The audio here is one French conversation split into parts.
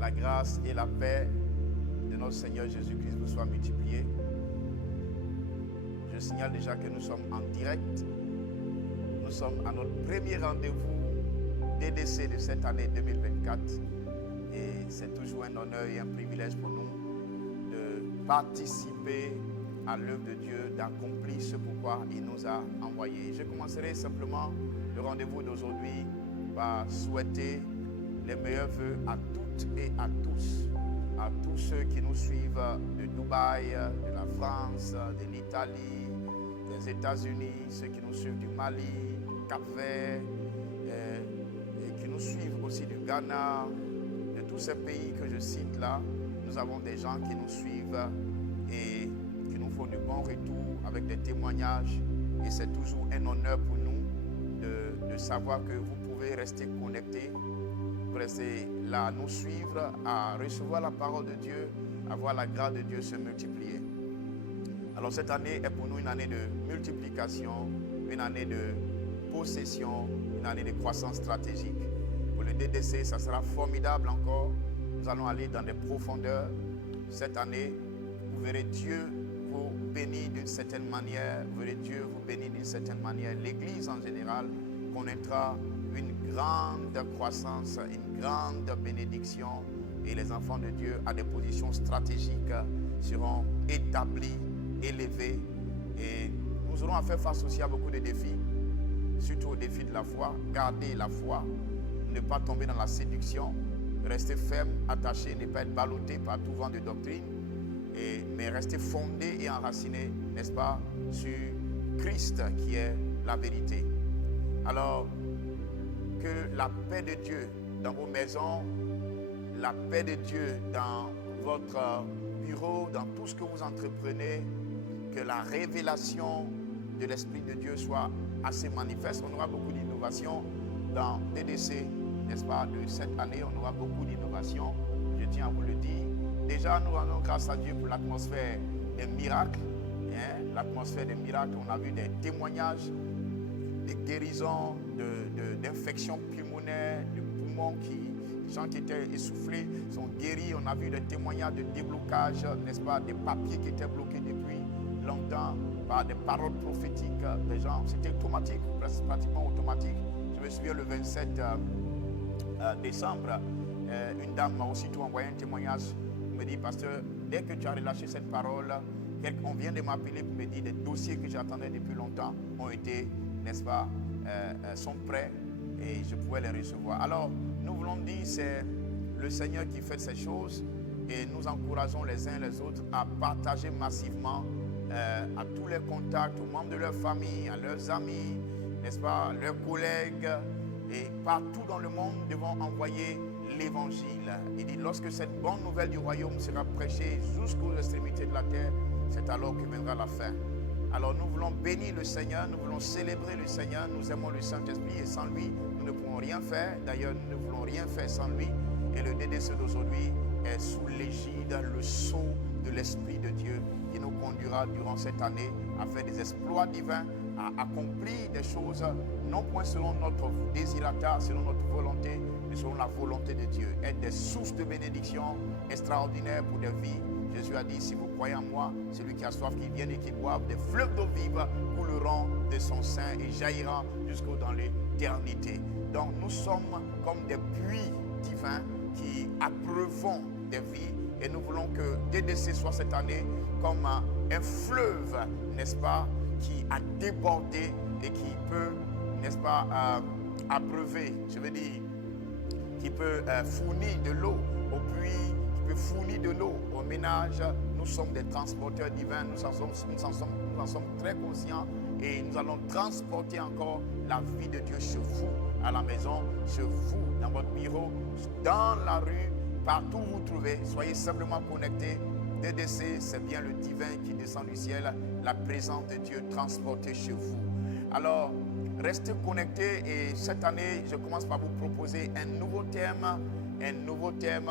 la grâce et la paix de notre Seigneur Jésus-Christ vous soient multipliées. Je signale déjà que nous sommes en direct. Nous sommes à notre premier rendez-vous DDC de cette année 2024. Et c'est toujours un honneur et un privilège pour nous de participer à l'œuvre de Dieu, d'accomplir ce pourquoi il nous a envoyés. Je commencerai simplement le rendez-vous d'aujourd'hui par souhaiter les meilleurs vœux à toutes et à tous ceux qui nous suivent de Dubaï, de la France, de l'Italie, des États-Unis, ceux qui nous suivent du Mali, du Cap-Vert, et qui nous suivent aussi du Ghana, de tous ces pays que je cite là. Nous avons des gens qui nous suivent et qui nous font du bon retour avec des témoignages. Et c'est toujours un honneur pour nous de savoir que vous pouvez rester connectés, vous restez là à nous suivre, à recevoir la parole de Dieu, à voir la grâce de Dieu se multiplier. Alors cette année est pour nous une année de multiplication, une année de possession, une année de croissance stratégique. Pour le DDC, ça sera formidable encore. Nous allons aller dans des profondeurs. Cette année, vous verrez Dieu vous bénir d'une certaine manière. Vous verrez Dieu vous bénir d'une certaine manière. L'Église en général connaîtra une grande croissance, une grande bénédiction. Et les enfants de Dieu à des positions stratégiques seront établis, élevés. Et nous aurons à faire face aussi à beaucoup de défis, surtout au défi de la foi. Garder la foi, ne pas tomber dans la séduction, rester ferme, attaché, ne pas être ballotté par tout vent de doctrine, mais rester fondé et enraciné, n'est-ce pas, sur Christ qui est la vérité. Alors, que la paix de Dieu dans vos maisons, la paix de Dieu dans votre bureau, dans tout ce que vous entreprenez, que la révélation de l'Esprit de Dieu soit assez manifeste. On aura beaucoup d'innovations dans DDC, n'est-ce pas, de cette année. On aura beaucoup d'innovations, je tiens à vous le dire. Déjà, nous rendons grâce à Dieu pour l'atmosphère des miracles. L'atmosphère des miracles, on a vu des témoignages, des guérisons, d'infections pulmonaires, de poumons les gens qui étaient essoufflés sont guéris. On a vu des témoignages de déblocage, n'est-ce pas, des papiers qui étaient bloqués depuis longtemps par des paroles prophétiques des gens. C'était automatique, pratiquement automatique. Je me souviens le 27 décembre, une dame m'a aussitôt envoyé un témoignage. Elle me dit, pasteur, dès que tu as relâché cette parole, on vient de m'appeler pour me dire des dossiers que j'attendais depuis longtemps ont été, n'est-ce pas, sont prêts et je pouvais les recevoir. Alors, nous voulons dire, c'est le Seigneur qui fait ces choses et nous encourageons les uns les autres à partager massivement à tous les contacts, aux membres de leur famille, à leurs amis, n'est-ce pas, leurs collègues et partout dans le monde, nous devons envoyer l'évangile. Il dit, lorsque cette bonne nouvelle du royaume sera prêchée jusqu'aux extrémités de la terre, c'est alors que viendra la fin. Alors nous voulons bénir le Seigneur, nous voulons célébrer le Seigneur, nous aimons le Saint-Esprit et sans lui, nous ne pouvons rien faire. D'ailleurs, nous ne voulons rien faire sans lui. Et le DDC d'aujourd'hui est sous l'égide, le sceau de l'Esprit de Dieu qui nous conduira durant cette année à faire des exploits divins, à accomplir des choses, non point selon notre désirata, selon notre volonté, mais selon la volonté de Dieu. Être des sources de bénédiction extraordinaires pour des vies. Jésus a dit, si vous croyez en moi, celui qui a soif, qui vienne et qui boive, des fleuves d'eau vive couleront de son sein et jailliront jusqu'au dans l'éternité. Donc nous sommes comme des puits divins qui abreuvons des vies et nous voulons que DDC soit cette année comme un fleuve, n'est-ce pas, qui a débordé et qui peut, n'est-ce pas, abreuver, je veux dire, qui peut fournir de l'eau au puits, qui peut fournir de l'eau au ménage. Nous sommes des transporteurs divins, nous en sommes très conscients et nous allons transporter encore la vie de Dieu chez vous, à la maison, chez vous, dans votre bureau, dans la rue, partout où vous trouvez. Soyez simplement connectés. DDC, c'est bien le divin qui descend du ciel, la présence de Dieu transportée chez vous. Alors, restez connectés et cette année, je commence par vous proposer un nouveau thème.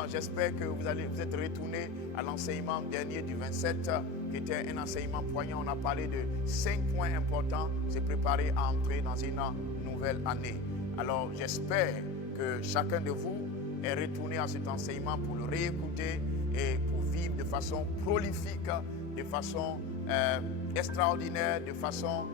J'espère que vous êtes retournés à l'enseignement dernier du 27, qui était un enseignement poignant. On a parlé de 5 points importants, c'est préparé à entrer dans une nouvelle année. Alors, j'espère que chacun de vous est retourné à cet enseignement pour le réécouter et pour vivre de façon prolifique, de façon extraordinaire, de façon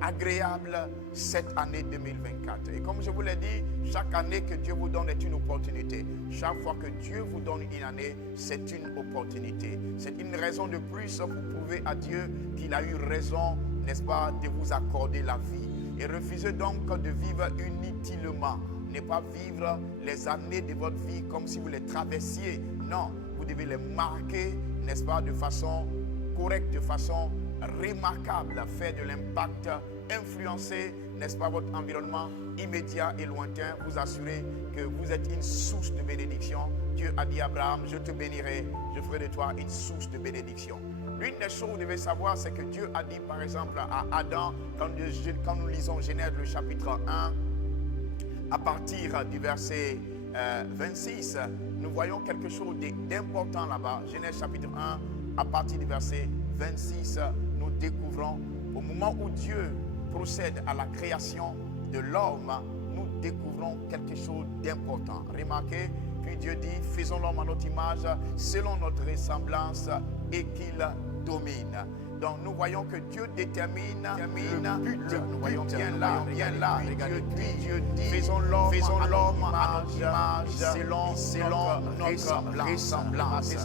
agréable cette année 2024. Et comme je vous l'ai dit, chaque année que Dieu vous donne est une opportunité. Chaque fois que Dieu vous donne une année, c'est une opportunité. C'est une raison de plus pour prouver à Dieu qu'il a eu raison, n'est-ce pas, de vous accorder la vie. Et refusez donc de vivre inutilement. Ne pas vivre les années de votre vie comme si vous les traversiez. Non, vous devez les marquer, n'est-ce pas, de façon correcte, de façon remarquable, faire de l'impact, influencer, n'est-ce pas, votre environnement immédiat et lointain, vous assurer que vous êtes une source de bénédiction. Dieu a dit à Abraham, je te bénirai, je ferai de toi une source de bénédiction. L'une des choses que vous devez savoir, c'est que Dieu a dit par exemple à Adam, quand nous lisons Genèse le chapitre 1, à partir du verset 26, nous voyons quelque chose d'important là-bas. Genèse chapitre 1, à partir du verset 26, nous découvrons, au moment où Dieu procède à la création de l'homme, nous découvrons quelque chose d'important. Remarquez, puis Dieu dit, faisons l'homme à notre image, selon notre ressemblance, et qu'il domine. Donc nous voyons que Dieu détermine le but. Nous voyons bien là, regardez, Dieu dit, faisons l'homme à notre image, selon notre ressemblance, et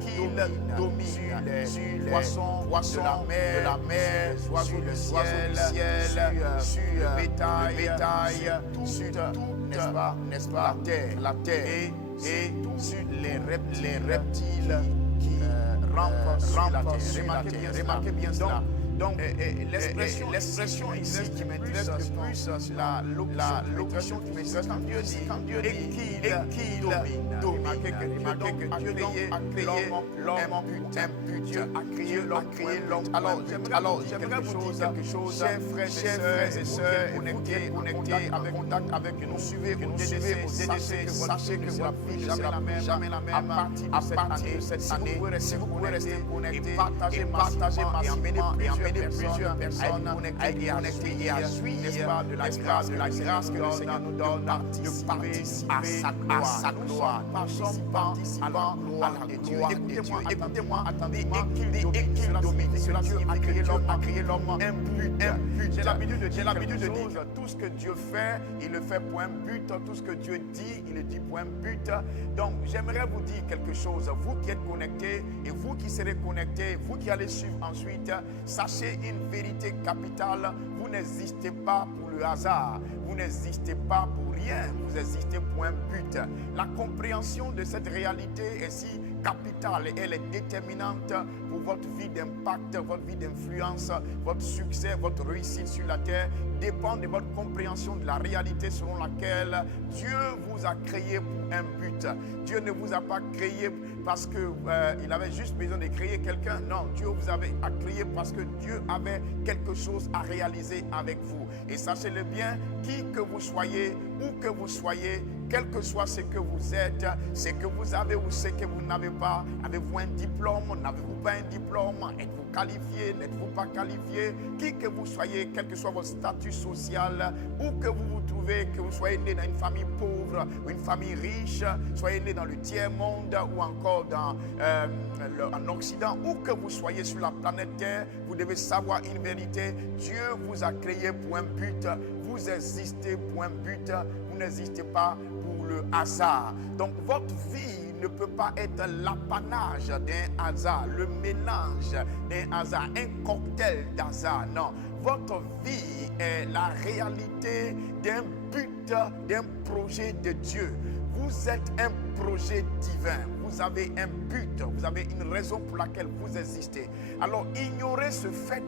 qu'il domine sur les poissons de la mer, sur les oiseaux du ciel, sur le bétail, sur tout, n'est-ce pas, la terre, et sur les reptiles qui rampent sur la terre. Remarquez bien cela. Donc, l'expression ici qui m'intéresse le plus, c'est la locution qui m'intéresse quand Dieu dit et qu'il domine. Remarquez que Dieu a créé l'homme un but. Dieu a créé l'homme. Alors, j'aimerais vous dire quelque chose, chers frères et sœurs, connectés avec nous, suivez au DDC, sachez que votre vie ne sera jamais la même à partir de cette année. Si vous pouvez rester connectés et partager massivement et emmener plusieurs personnes à être connectées et à suivre, n'est-ce pas, de la grâce que le Seigneur nous donne de participer à sa gloire. Participant à la gloire de Dieu. Écoutez-moi, attendez, et qu'il domine. Cela Dieu a créé l'homme un but. J'ai l'habitude de dire tout ce que Dieu fait, il le fait pour un but. Tout ce que Dieu dit, il le dit pour un but. Donc, j'aimerais vous dire quelque chose. Vous qui êtes connectés et vous qui serez connectés, vous qui allez suivre ensuite, sachez une vérité capitale. Vous n'existez pas pour le hasard. Vous n'existez pas pour rien. Vous existez pour un but. La compréhension de cette réalité est si capitale et elle est déterminante pour votre vie d'impact, votre vie d'influence, votre succès, votre réussite sur la terre dépend de votre compréhension de la réalité selon laquelle Dieu vous a créé pour un but. Dieu ne vous a pas créé parce qu'il avait juste besoin de créer quelqu'un. Non, Dieu vous a créé parce que Dieu avait quelque chose à réaliser avec vous. Et sachez-le bien, qui que vous soyez, où que vous soyez, quel que soit ce que vous êtes, ce que vous avez ou ce que vous n'avez pas, avez-vous un diplôme, n'avez-vous pas un diplôme, êtes-vous qualifié, n'êtes-vous pas qualifié, qui que vous soyez, quel que soit votre statut social, où que vous vous trouvez, que vous soyez né dans une famille pauvre ou une famille riche, soyez né dans le tiers-monde ou encore en Occident, où que vous soyez sur la planète Terre, vous devez savoir une vérité, Dieu vous a créé pour un but, vous existez pour un but, vous n'existez pas pour le hasard. Donc votre vie ne peut pas être l'apanage d'un hasard, le mélange d'un hasard, un cocktail d'hasard. Non, votre vie est la réalité d'un but, d'un projet de Dieu. Vous êtes un projet divin. Vous avez un but, vous avez une raison pour laquelle vous existez. Alors, ignorer ce fait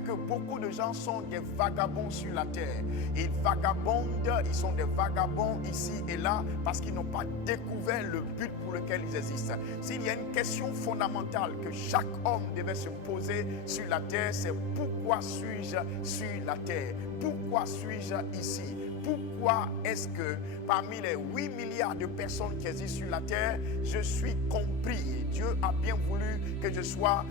que beaucoup de gens sont des vagabonds sur la terre. Ils vagabondent, ils sont des vagabonds ici et là parce qu'ils n'ont pas découvert le but pour lequel ils existent. S'il y a une question fondamentale que chaque homme devait se poser sur la terre, c'est pourquoi suis-je sur la terre? Pourquoi suis-je ici? pourquoi est-ce que parmi les 8 milliards de personnes qui existent sur la terre, je suis compris. Dieu a bien voulu que je sois,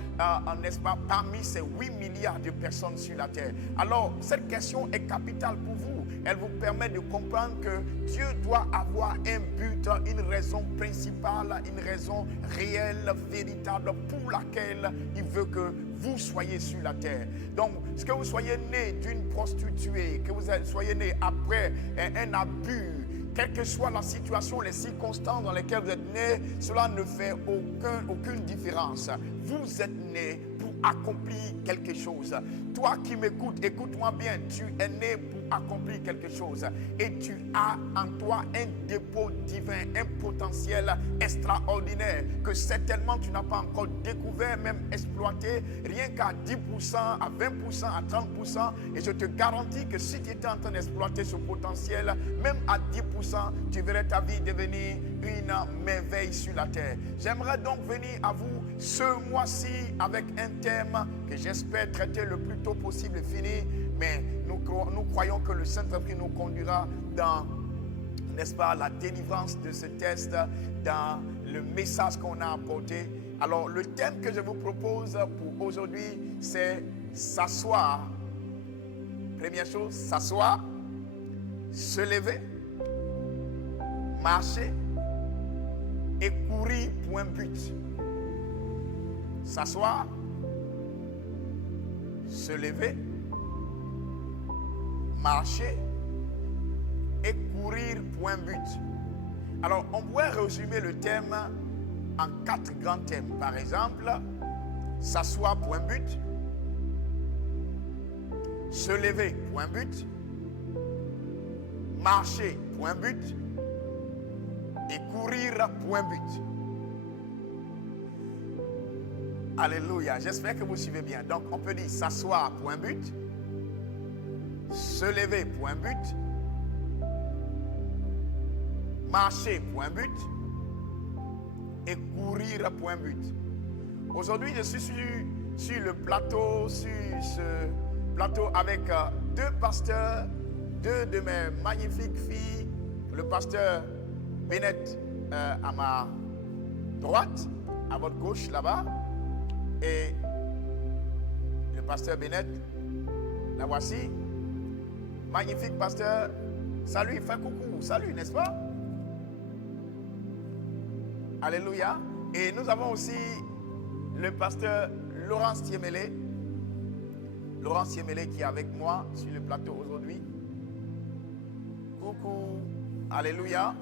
n'est-ce pas, parmi ces 8 milliards de personnes sur la terre. Alors, cette question est capitale pour vous. Elle vous permet de comprendre que Dieu doit avoir un but, une raison principale, une raison réelle, véritable pour laquelle il veut que vous soyez sur la terre. Donc, ce que vous soyez né d'une prostituée, que vous soyez né après un abus, quelle que soit la situation, les circonstances dans lesquelles vous êtes né, cela ne fait aucune différence. Vous êtes né pour accomplir quelque chose. Toi qui m'écoutes, écoute-moi bien, tu es né pour accomplir quelque chose. Et tu as en toi un dépôt divin, un potentiel extraordinaire que certainement tu n'as pas encore découvert, même exploité, rien qu'à 10%, à 20%, à 30%. Et je te garantis que si tu étais en train d'exploiter ce potentiel, même à 10%, tu verrais ta vie devenir une merveille sur la terre. J'aimerais donc venir à vous ce mois-ci avec un thème que j'espère traiter le plus tôt possible et finir, mais nous croyons que le Saint-Esprit nous conduira dans, n'est-ce pas, la délivrance de ce test, dans le message qu'on a apporté. Alors, le thème que je vous propose pour aujourd'hui, c'est s'asseoir. Première chose, s'asseoir, se lever, marcher et courir pour un but. S'asseoir, se lever, marcher et courir pour un but. Alors, on pourrait résumer le thème en 4 grands thèmes. Par exemple, s'asseoir pour un but, se lever pour un but, marcher pour un but et courir pour un but. Alléluia. J'espère que vous suivez bien. Donc, on peut dire s'asseoir pour un but, se lever pour un but, marcher pour un but et courir pour un but. Aujourd'hui, je suis sur le plateau, sur ce plateau avec 2 pasteurs, 2 de mes magnifiques filles, le pasteur Bennett à ma droite, à votre gauche là-bas, et le pasteur Bennett, la voici. Magnifique pasteur. Salut, fais coucou. Salut, n'est-ce pas? Alléluia. Et nous avons aussi le pasteur Laurence Thiemele. Laurence Thiemele qui est avec moi sur le plateau aujourd'hui. Coucou. Alléluia.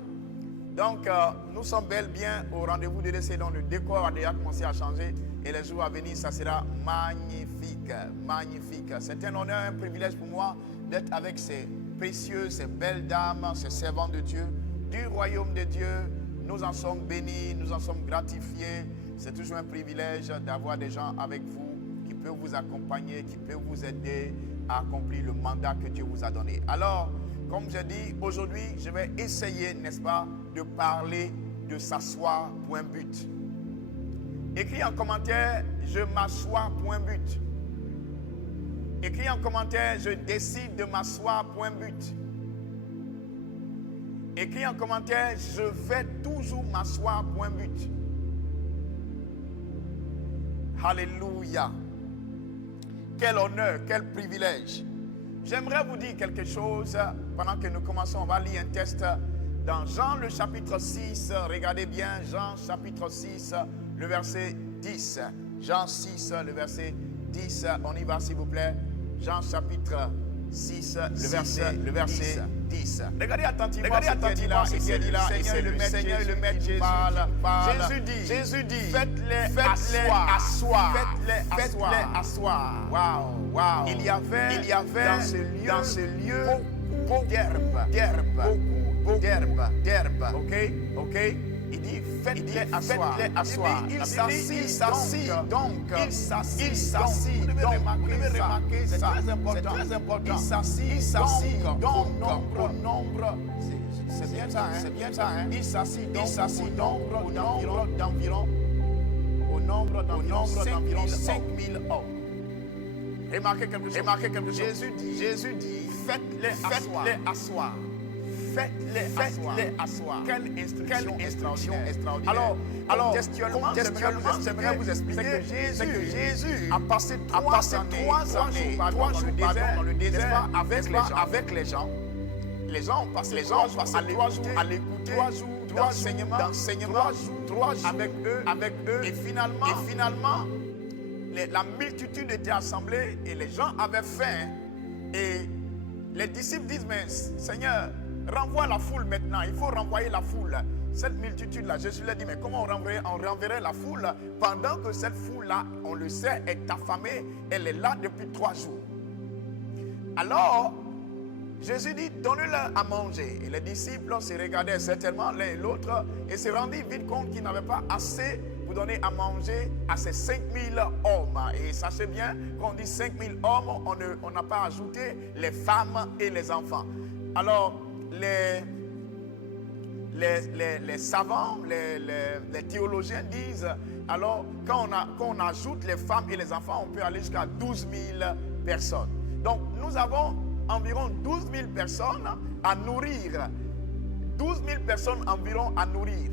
Donc, nous sommes bel bien au rendez-vous de décès dont le décor a déjà commencé à changer. Et les jours à venir, ça sera magnifique. Magnifique. C'est un honneur, un privilège pour moi d'être avec ces précieuses, ces belles dames, ces servantes de Dieu, du royaume de Dieu. Nous en sommes bénis, nous en sommes gratifiés. C'est toujours un privilège d'avoir des gens avec vous qui peuvent vous accompagner, qui peuvent vous aider à accomplir le mandat que Dieu vous a donné. Alors, comme je dis, aujourd'hui, je vais essayer, n'est-ce pas, de parler de s'asseoir pour un but. Écris en commentaire, je m'assois pour un but. Écris en commentaire, je décide de m'asseoir pour un but. Écris en commentaire, je vais toujours m'asseoir pour un but. Alléluia. Quel honneur, quel privilège. J'aimerais vous dire quelque chose pendant que nous commençons. On va lire un texte dans Jean le chapitre 6. Regardez bien, Jean chapitre 6, le verset 10. Jean 6, le verset 10. On y va s'il vous plaît. Jean chapitre 6, le verset 10. Regardez attentivement ce qui est dit là. Et c'est le Seigneur et le Maître qui parle. Jésus dit, faites-les asseoir. Faites-les asseoir. Wow. Il y avait dans ce lieu beaucoup d'herbe. Ok. Il dit faites-les asseoir. Il s'assit donc. Vous devez remarquer ça. C'est très important. Il s'assit donc au nombre. C'est bien ça, hein? Il s'assit donc au nombre d'environ 5000 hommes. Remarquez quelque chose. Jésus dit Faites-les asseoir. Faites-les asseoir. Quelle instruction extraordinaire. Alors, gestuellement, j'aimerais vous expliquer que Jésus a passé 3 années dans le désert avec les gens. Les gens ont passé 3 jours à l'écouter, 3 jours d'enseignement, 3 jours avec eux. Et finalement, la multitude était assemblée et les gens avaient faim. Et les disciples disent, mais Seigneur, renvoie la foule maintenant. Il faut renvoyer la foule. Cette multitude-là, Jésus leur dit, mais comment on renverrait la foule pendant que cette foule-là, on le sait, est affamée. Elle est là depuis 3 jours. Alors, Jésus dit, donnez-leur à manger. Et les disciples se regardaient certainement l'un et l'autre et se rendirent vite compte qu'ils n'avaient pas assez pour donner à manger à ces 5000 hommes. Et sachez bien, quand on dit 5000 hommes, on n'a pas ajouté les femmes et les enfants. Alors, les savants, les théologiens disent, alors quand on ajoute les femmes et les enfants, on peut aller jusqu'à 12 000 personnes. Donc, nous avons environ 12 000 personnes à nourrir. 12 000 personnes environ à nourrir.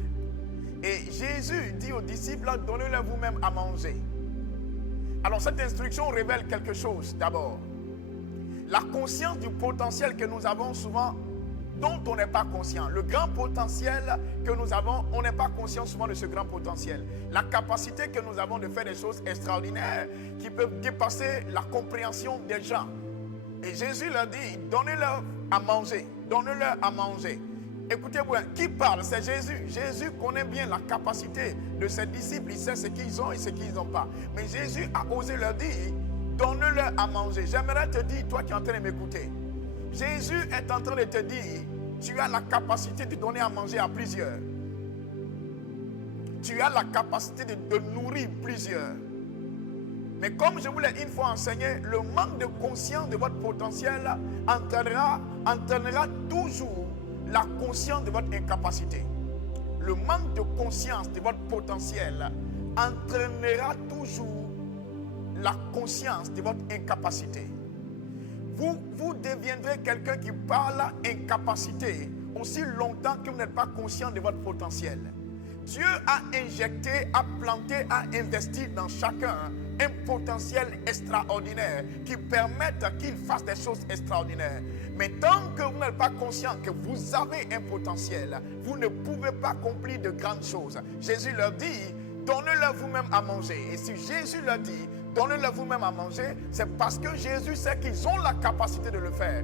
Et Jésus dit aux disciples, donnez-leur vous-même à manger. Alors cette instruction révèle quelque chose d'abord. La conscience du potentiel que nous avons souvent, dont on n'est pas conscient. Le grand potentiel que nous avons, on n'est pas conscient souvent de ce grand potentiel. La capacité que nous avons de faire des choses extraordinaires qui peuvent dépasser la compréhension des gens. Et Jésus leur dit, donnez-leur à manger, donnez-leur à manger. Écoutez-moi, qui parle? C'est Jésus. Jésus connaît bien la capacité de ses disciples, il sait ce qu'ils ont et ce qu'ils n'ont pas. Mais Jésus a osé leur dire, donne-leur à manger. J'aimerais te dire, toi qui es en train de m'écouter, Jésus est en train de te dire, tu as la capacité de donner à manger à plusieurs. Tu as la capacité de nourrir plusieurs. Mais comme je vous l'ai une fois enseigné, le manque de conscience de votre potentiel entraînera toujours la conscience de votre incapacité. Le manque de conscience de votre potentiel entraînera toujours la conscience de votre incapacité. Vous deviendrez quelqu'un qui parle incapacité aussi longtemps que vous n'êtes pas conscient de votre potentiel. Dieu a injecté, a planté, a investi dans chacun un potentiel extraordinaire qui permette qu'il fasse des choses extraordinaires. Mais tant que vous n'êtes pas conscient que vous avez un potentiel, vous ne pouvez pas accomplir de grandes choses. Jésus leur dit, donnez-leur vous-même à manger. Et si Jésus leur dit, donnez-leur vous-même à manger, c'est parce que Jésus sait qu'ils ont la capacité de le faire.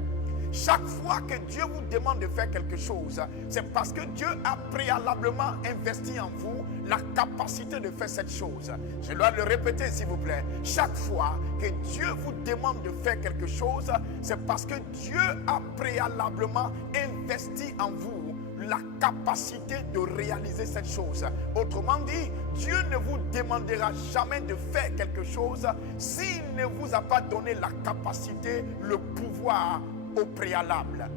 Chaque fois que Dieu vous demande de faire quelque chose, c'est parce que Dieu a préalablement investi en vous la capacité de faire cette chose. Je dois le répéter s'il vous plaît. Chaque fois que Dieu vous demande de faire quelque chose, c'est parce que Dieu a préalablement investi en vous la capacité de réaliser cette chose. Autrement dit, Dieu ne vous demandera jamais de faire quelque chose s'il ne vous a pas donné la capacité, le pouvoir au préalable.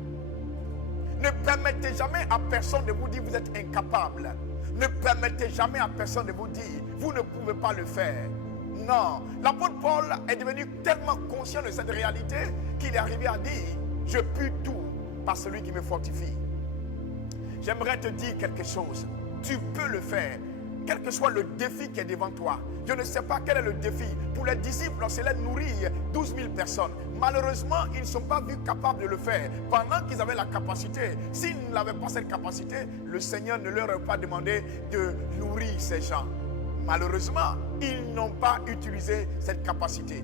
Ne permettez jamais à personne de vous dire vous êtes incapable. Ne permettez jamais à personne de vous dire vous ne pouvez pas le faire. Non, l'apôtre Paul est devenu tellement conscient de cette réalité qu'il est arrivé à dire je puis tout par celui qui me fortifie. J'aimerais te dire quelque chose. Tu peux le faire. Quel que soit le défi qui est devant toi. Je ne sais pas quel est le défi. Pour les disciples, on s'est nourrir 12 000 personnes. Malheureusement, ils ne sont pas vus capables de le faire. Pendant qu'ils avaient la capacité, s'ils n'avaient pas cette capacité, le Seigneur ne leur aurait pas demandé de nourrir ces gens. Malheureusement, ils n'ont pas utilisé cette capacité.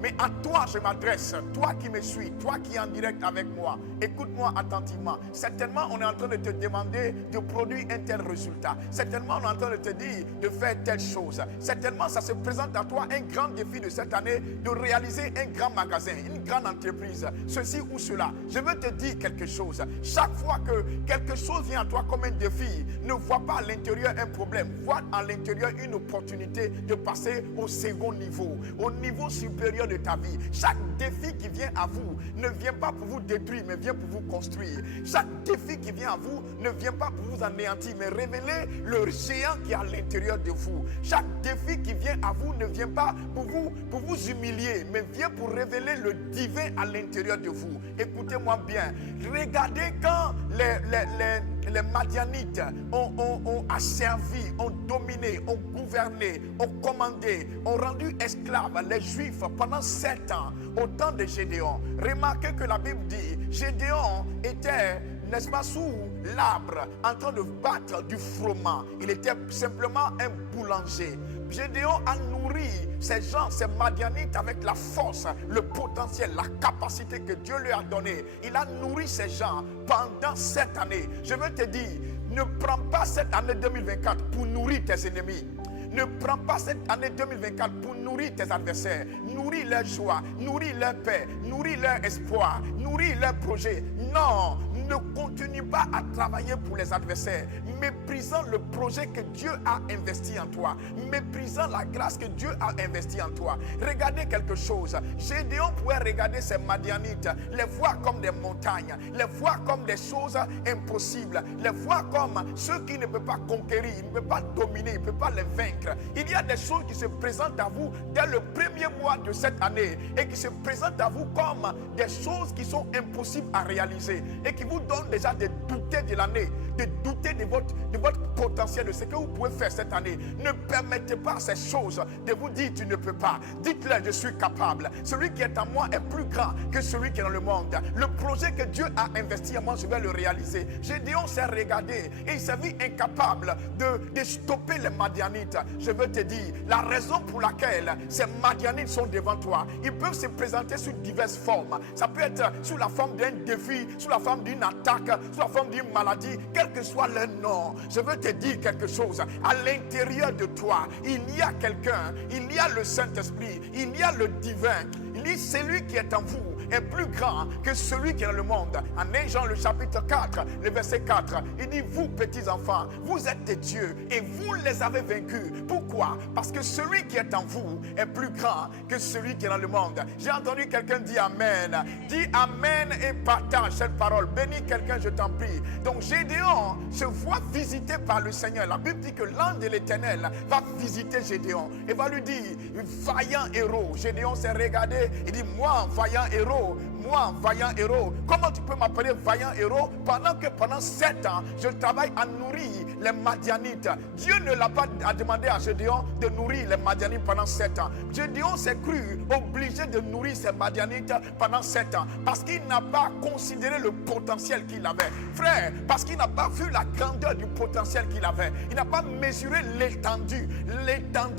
Mais à toi, je m'adresse, toi qui me suis, toi qui es en direct avec moi, écoute-moi attentivement. Certainement, on est en train de te demander de produire un tel résultat. Certainement, on est en train de te dire de faire telle chose. Certainement, ça se présente à toi un grand défi de cette année, de réaliser un grand magasin, une grande entreprise, ceci ou cela. Je veux te dire quelque chose. Chaque fois que quelque chose vient à toi comme un défi, ne vois pas à l'intérieur un problème. Vois à l'intérieur une opportunité de passer au second niveau, au niveau supérieur de ta vie. Chaque défi qui vient à vous ne vient pas pour vous détruire, mais vient pour vous construire. Chaque défi qui vient à vous ne vient pas pour vous anéantir, mais révéler le géant qui est à l'intérieur de vous. Chaque défi qui vient à vous ne vient pas pour vous humilier, mais vient pour révéler le divin à l'intérieur de vous. Écoutez-moi bien. Regardez quand les Madianites ont asservi, ont dominé, ont gouverné, ont commandé, ont rendu esclaves les Juifs pendant 7 ans, au temps de Gédéon. Remarquez que la Bible dit, Gédéon était, n'est-ce pas, sous l'arbre, en train de battre du froment. Il était simplement un boulanger. Gédéon a nourri ces gens, ces Madianites, avec la force, le potentiel, la capacité que Dieu lui a donnée. Il a nourri ces gens pendant 7 années. Je veux te dire, ne prends pas cette année 2024 pour nourrir tes ennemis. Ne prends pas cette année 2024 pour nourrir tes adversaires. Nourris leur joie, nourris leur paix, nourris leur espoir, nourris leur projet. Non, ne continue pas à travailler pour les adversaires, méprisant le projet que Dieu a investi en toi, méprisant la grâce que Dieu a investi en toi. Regardez quelque chose. Gédéon pouvait regarder ces Madianites, les voir comme des montagnes, les voir comme des choses impossibles, les voir comme ceux qui ne peuvent pas conquérir, ils ne peuvent pas dominer, ils ne peuvent pas les vaincre. Il y a des choses qui se présentent à vous dès le premier mois de cette année et qui se présentent à vous comme des choses qui sont impossibles à réaliser et qui vous donnent déjà de douter de l'année, de douter de votre potentiel, de ce que vous pouvez faire cette année. Ne permettez pas à ces choses de vous dire tu ne peux pas. Dites-leur je suis capable. Celui qui est en moi est plus grand que celui qui est dans le monde. Le projet que Dieu a investi en moi, je vais le réaliser. Gédéon s'est regardé et il s'est vu incapable de stopper les Madianites. Je veux te dire, la raison pour laquelle ces Madianites sont devant toi, ils peuvent se présenter sous diverses formes. Ça peut être sous la forme d'un défi, sous la forme d'une attaque, sous la forme d'une maladie, quel que soit leur nom. Je veux te dire quelque chose. À l'intérieur de toi, il y a quelqu'un, il y a le Saint-Esprit, il y a le divin. Il dit, celui qui est en vous est plus grand que celui qui est dans le monde. En 1 Jean le chapitre 4, le verset 4, il dit, vous petits enfants, vous êtes des dieux et vous les avez vaincus. Pourquoi? Parce que celui qui est en vous est plus grand que celui qui est dans le monde. J'ai entendu quelqu'un dire Amen. Dis Amen et partage cette parole. Bénis quelqu'un, je t'en prie. Donc Gédéon se voit visité par le Seigneur. La Bible dit que l'ange de l'Éternel va visiter Gédéon et va lui dire, vaillant héros. Gédéon s'est regardé, il dit, moi, vaillant héros, moi, vaillant héros, comment tu peux m'appeler vaillant héros pendant que pendant 7 ans, je travaille à nourrir les Madianites? Dieu ne l'a pas demandé à Gédéon de nourrir les Madianites pendant 7 ans. Gédéon s'est cru obligé de nourrir ces Madianites pendant 7 ans parce qu'il n'a pas considéré le potentiel qu'il avait. Frère, parce qu'il n'a pas vu la grandeur du potentiel qu'il avait. Il n'a pas mesuré l'étendue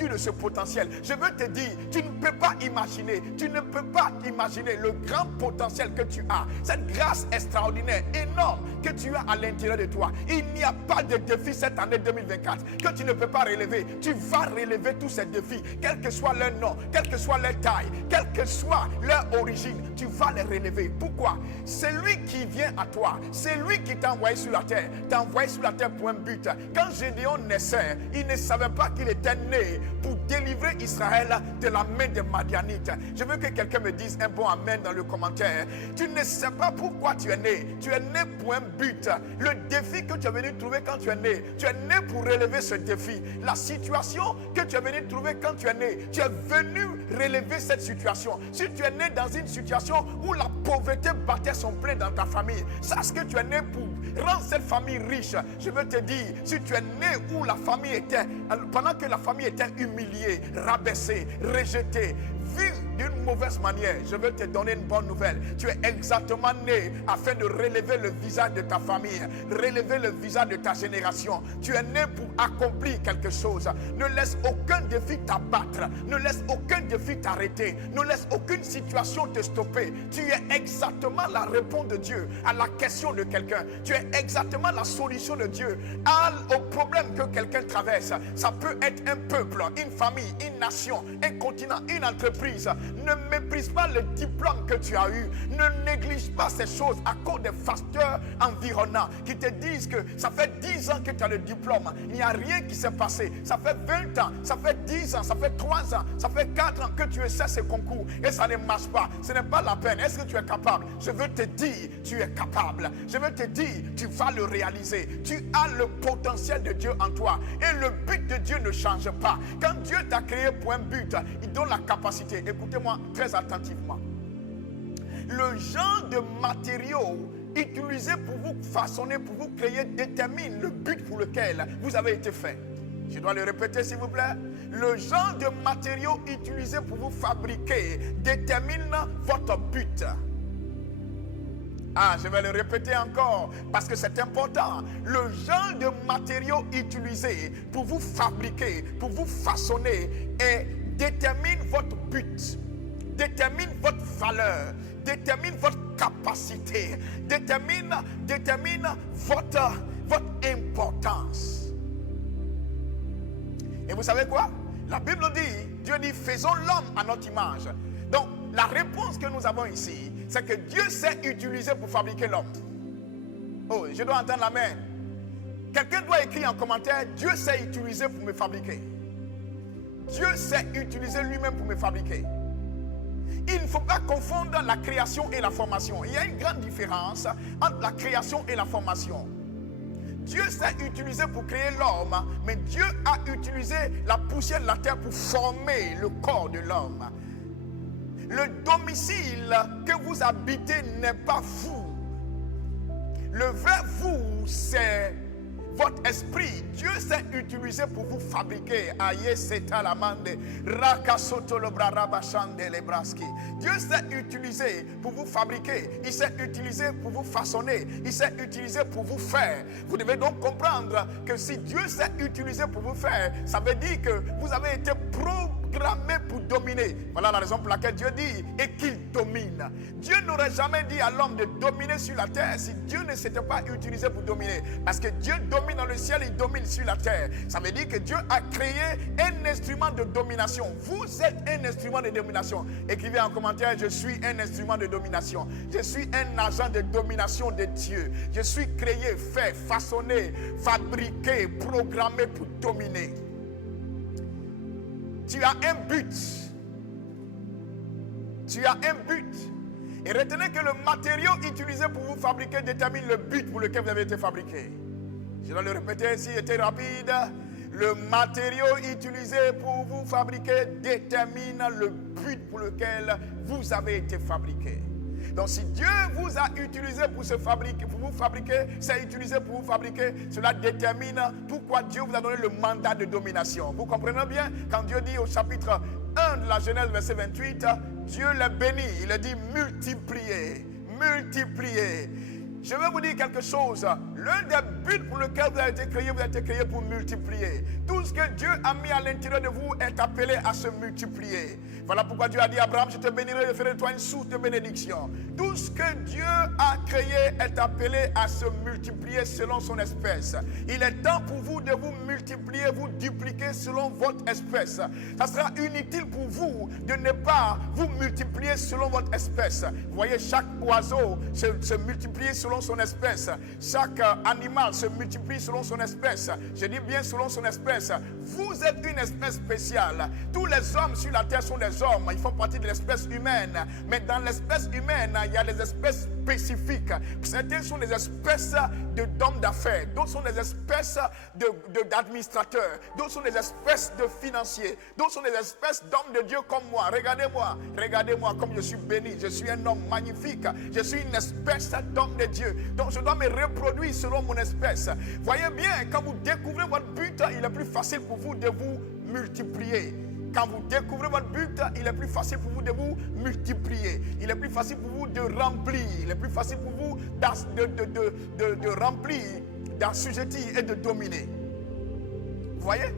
de ce potentiel. Je veux te dire, tu ne peux pas imaginer, le grand potentiel que tu as, cette grâce extraordinaire, énorme que tu as à l'intérieur de toi. Il n'y a pas de défi cette année 2024 que tu ne peux pas relever. Tu vas relever tous ces défis, quel que soit leur nom, quelle que soit leur taille, quelle que soit leur origine, tu vas les relever. Pourquoi? C'est lui qui vient à toi, c'est lui qui t'a envoyé sur la terre, pour un but. Quand Gédéon naissait, il ne savait pas qu'il était né pour délivrer Israël de la main des Madianites. Je veux que quelqu'un me dise un bon amen dans le commentaire. Tu ne sais pas pourquoi tu es né. Tu es né pour un but. Le défi que tu es venu trouver quand tu es né pour relever ce défi. La situation que tu es venu trouver quand tu es né, tu es venu relever cette situation. Si tu es né dans une situation où la pauvreté battait son plein dans ta famille, sache que tu es né pour rendre cette famille riche. Je veux te dire, si tu es né où la famille était, pendant que la famille était humiliée, rabaissée, rejetée, vue d'une mauvaise manière, je veux te donner une bonne nouvelle. Tu es exactement né afin de relever le visage de ta famille, relever le visage de ta génération. Tu es né pour accomplir quelque chose. Ne laisse aucun défi t'abattre, ne laisse aucun défi t'arrêter, ne laisse aucune situation te stopper. Tu es exactement la réponse de Dieu à la question de quelqu'un. Tu es exactement la solution de Dieu au problème que quelqu'un traverse. Ça peut être un peuple, une famille, une nation, un continent, une entreprise. Ne méprise pas le diplôme que tu as eu. Ne néglige pas ces choses à cause des facteurs environnants qui te disent que ça fait 10 ans que tu as le diplôme. Il n'y a rien qui s'est passé. Ça fait 20 ans, ça fait 10 ans, ça fait 3 ans, ça fait 4 ans que tu essaies ces concours et ça ne marche pas. Ce n'est pas la peine. Est-ce que tu es capable? Je veux te dire, tu es capable. Je veux te dire, tu vas le réaliser. Tu as le potentiel de Dieu en toi. Et le but de Dieu ne change pas. Quand Dieu t'a créé pour un but, il donne la capacité. Écoutez-moi très attentivement. Le genre de matériaux utilisés pour vous façonner, pour vous créer, détermine le but pour lequel vous avez été fait. Je dois le répéter s'il vous plaît. Le genre de matériaux utilisés pour vous fabriquer détermine votre but. Ah, je vais le répéter encore parce que c'est important. Le genre de matériaux utilisés pour vous fabriquer, pour vous façonner, détermine votre but, détermine votre valeur, détermine votre capacité, détermine votre importance. Et vous savez quoi? La Bible dit, Dieu dit, faisons l'homme à notre image. Donc, la réponse que nous avons ici, c'est que Dieu sait utiliser pour fabriquer l'homme. Oh, je dois entendre l'amen. Quelqu'un doit écrire en commentaire, Dieu sait utiliser pour me fabriquer. Dieu sait utiliser lui-même pour me fabriquer. Il ne faut pas confondre la création et la formation. Il y a une grande différence entre la création et la formation. Dieu s'est utilisé pour créer l'homme, mais Dieu a utilisé la poussière de la terre pour former le corps de l'homme. Le domicile que vous habitez n'est pas vous. Le vrai vous, c'est votre esprit. Dieu s'est utilisé pour vous fabriquer. Dieu s'est utilisé pour vous fabriquer. Il s'est utilisé pour vous façonner. Il s'est utilisé pour vous faire. Vous devez donc comprendre que si Dieu s'est utilisé pour vous faire, ça veut dire que vous avez été programmé pour dominer. Voilà la raison pour laquelle Dieu dit et qu'il domine. Dieu n'aurait jamais dit à l'homme de dominer sur la terre si Dieu ne s'était pas utilisé pour dominer. Parce que Dieu domine dans le ciel, il domine sur la terre. Ça veut dire que Dieu a créé un instrument de domination. Vous êtes un instrument de domination. Écrivez en commentaire, je suis un instrument de domination. Je suis un agent de domination de Dieu. Je suis créé, fait, façonné, fabriqué, programmé pour dominer. Tu as un but. Tu as un but. Et retenez que le matériau utilisé pour vous fabriquer détermine le but pour lequel vous avez été fabriqué. Je dois le répéter s'il était rapide. Le matériau utilisé pour vous fabriquer détermine le but pour lequel vous avez été fabriqué. Donc si Dieu vous a utilisé pour vous fabriquer, c'est utilisé pour vous fabriquer, cela détermine pourquoi Dieu vous a donné le mandat de domination. Vous comprenez bien? Quand Dieu dit au chapitre 1 de la Genèse, verset 28, Dieu les bénit, il a dit multipliez, multipliez. Je vais vous dire quelque chose. L'un des buts pour lequel vous avez été créé pour multiplier. Tout ce que Dieu a mis à l'intérieur de vous est appelé à se multiplier. Voilà pourquoi Dieu a dit à Abraham, je te bénirai, je ferai de toi une source de bénédiction. Tout ce que Dieu a créé est appelé à se multiplier selon son espèce. Il est temps pour vous de vous multiplier, vous dupliquer selon votre espèce. Ça sera inutile pour vous de ne pas vous multiplier selon votre espèce. Vous voyez, chaque oiseau se multiplie selon son espèce. Chaque animal se multiplie selon son espèce. Je dis bien selon son espèce. Vous êtes une espèce spéciale. Tous les hommes sur la terre sont des hommes. Ils font partie de l'espèce humaine. Mais dans l'espèce humaine, il y a des espèces spécifiques. Certains sont des espèces d'hommes d'affaires. D'autres sont des espèces d'administrateurs. D'autres sont des espèces de financiers. D'autres sont des espèces d'hommes de Dieu comme moi. Regardez-moi. Regardez-moi comme je suis béni. Je suis un homme magnifique. Je suis une espèce d'homme de Dieu. Donc je dois me reproduire selon mon espèce. Voyez bien, quand vous découvrez votre but, il est plus facile pour vous de vous multiplier. Quand vous découvrez votre but, il est plus facile pour vous de vous multiplier. Il est plus facile pour vous de remplir. Il est plus facile pour vous de remplir, d'assujettir et de dominer. Vous voyez?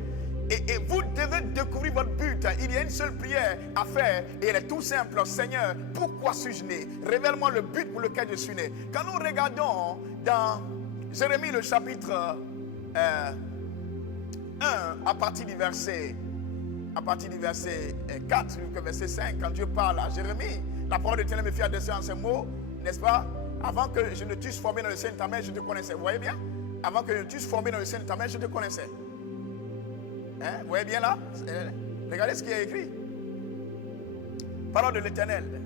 Et vous devez découvrir votre but. Il y a une seule prière à faire et elle est tout simple. Seigneur, pourquoi suis-je né? Révèle-moi le but pour lequel je suis né. Quand nous regardons dans Jérémie le chapitre 1 à partir du verset à partir du verset 4 jusqu'au verset 5, quand Dieu parle à Jérémie, la parole de l'Éternel me fit adresser en ces mots, n'est-ce pas? Avant que je ne t'eusse formé dans le sein de ta mère, je te connaissais. Vous voyez bien? Avant que je ne t'eusse formé dans le sein de ta mère, je te connaissais. Hein? Vous voyez bien là? Regardez ce qui est écrit. Parole de l'Éternel.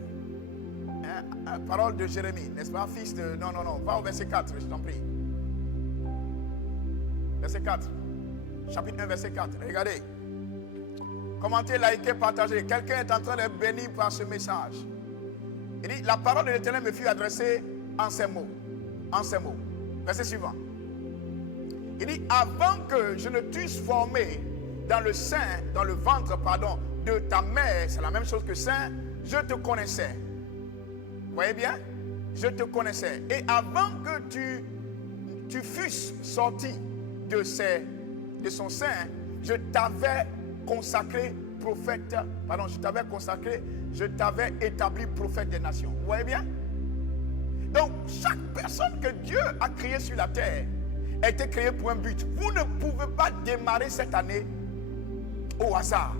Hein? Parole de Jérémie, n'est-ce pas? Fils de... Non. Va au verset 4, je t'en prie. Verset 4. Chapitre 1, verset 4. Regardez. Commentez, likez, partagez. Quelqu'un est en train d'être béni par ce message. Il dit, la parole de l'Éternel me fut adressée en ces mots. En ces mots. Verset suivant. Il dit, avant que je ne t'eusse formé dans le sein, dans le ventre, pardon, de ta mère, c'est la même chose que sein, je te connaissais. Vous voyez bien? Je te connaissais. Et avant que tu fusses sorti de son sein, je t'avais consacré prophète, je t'avais établi prophète des nations. Vous voyez bien? Donc, chaque personne que Dieu a créée sur la terre a été créée pour un but. Vous ne pouvez pas démarrer cette année au hasard,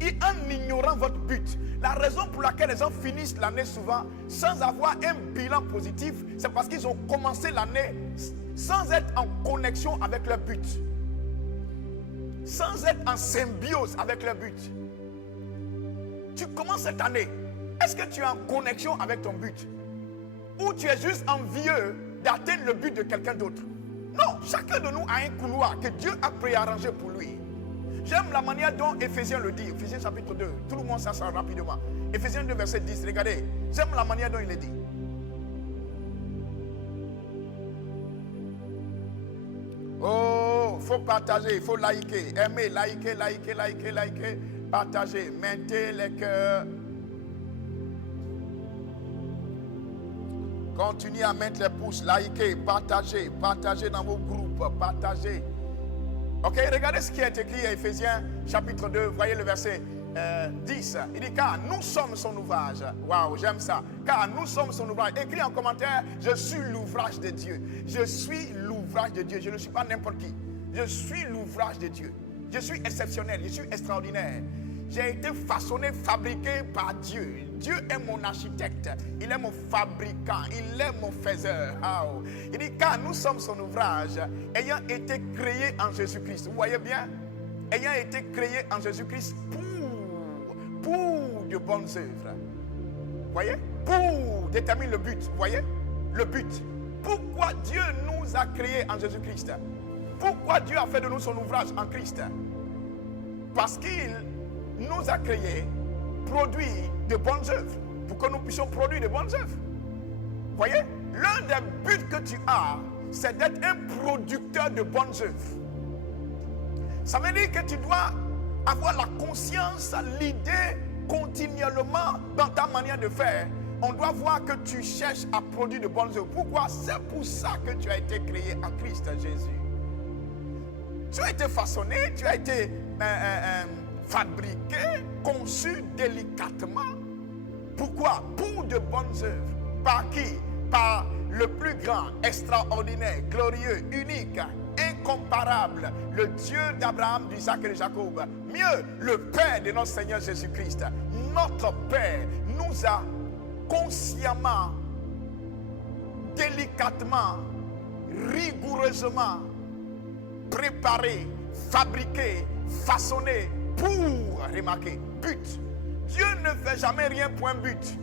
et en ignorant votre but. La raison pour laquelle les gens finissent l'année souvent sans avoir un bilan positif, c'est parce qu'ils ont commencé l'année sans être en connexion avec leur but, sans être en symbiose avec leur but. Tu commences cette année, est-ce que tu es en connexion avec ton but? Ou tu es juste envieux d'atteindre le but de quelqu'un d'autre? Non, chacun de nous a un couloir que Dieu a préarrangé pour lui. J'aime la manière dont Éphésiens le dit. Éphésiens chapitre 2. Tout le monde ça rapidement. Éphésiens 2 verset 10. Regardez. J'aime la manière dont il le dit. Oh, il faut partager, il faut liker. Aimer, liker. Partager, mettez les cœurs. Continuez à mettre les pouces, liker, partagez dans vos groupes, partagez. Ok, regardez ce qui est écrit à Éphésiens chapitre 2, voyez le verset 10. Il dit, car nous sommes son ouvrage. Waouh, j'aime ça. Car nous sommes son ouvrage. Écrit en commentaire, je suis l'ouvrage de Dieu. Je suis l'ouvrage de Dieu. Je ne suis pas n'importe qui. Je suis l'ouvrage de Dieu. Je suis exceptionnel, je suis extraordinaire. J'ai été façonné, fabriqué par Dieu. Dieu est mon architecte, il est mon fabricant, il est mon faiseur. Oh. Il dit, car nous sommes son ouvrage, ayant été créés en Jésus-Christ. Vous voyez bien? Ayant été créés en Jésus-Christ pour de bonnes œuvres. Vous voyez? Pour déterminer le but. Vous voyez? Le but. Pourquoi Dieu nous a créés en Jésus-Christ? Pourquoi Dieu a fait de nous son ouvrage en Christ? Parce qu'il nous a créés, produit de bonnes œuvres, pour que nous puissions produire de bonnes œuvres. Vous voyez? L'un des buts que tu as, c'est d'être un producteur de bonnes œuvres. Ça veut dire que tu dois avoir la conscience, l'idée continuellement dans ta manière de faire. On doit voir que tu cherches à produire de bonnes œuvres. Pourquoi? C'est pour ça que tu as été créé en Christ Jésus. Tu as été façonné, tu as été fabriqué, conçu délicatement. Pourquoi? Pour de bonnes œuvres. Par qui? Par le plus grand, extraordinaire, glorieux, unique, incomparable, le Dieu d'Abraham, d'Isaac et de Jacob. Mieux, le Père de notre Seigneur Jésus-Christ. Notre Père nous a consciemment, délicatement, rigoureusement préparé, fabriqué, façonné pour, remarquez, but. Dieu ne fait jamais rien pour un but.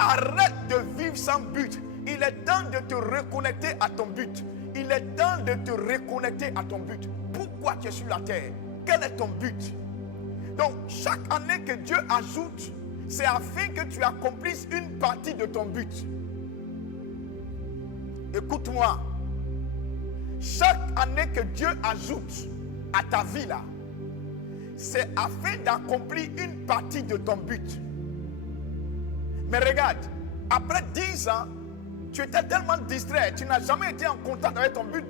Arrête de vivre sans but. Il est temps de te reconnecter à ton but. Il est temps de te reconnecter à ton but. Pourquoi tu es sur la terre? Quel est ton but? Donc, chaque année que Dieu ajoute, c'est afin que tu accomplisses une partie de ton but. Écoute-moi. Chaque année que Dieu ajoute à ta vie là, c'est afin d'accomplir une partie de ton but. Mais regarde, après 10 ans, tu étais tellement distrait, tu n'as jamais été en contact avec ton but,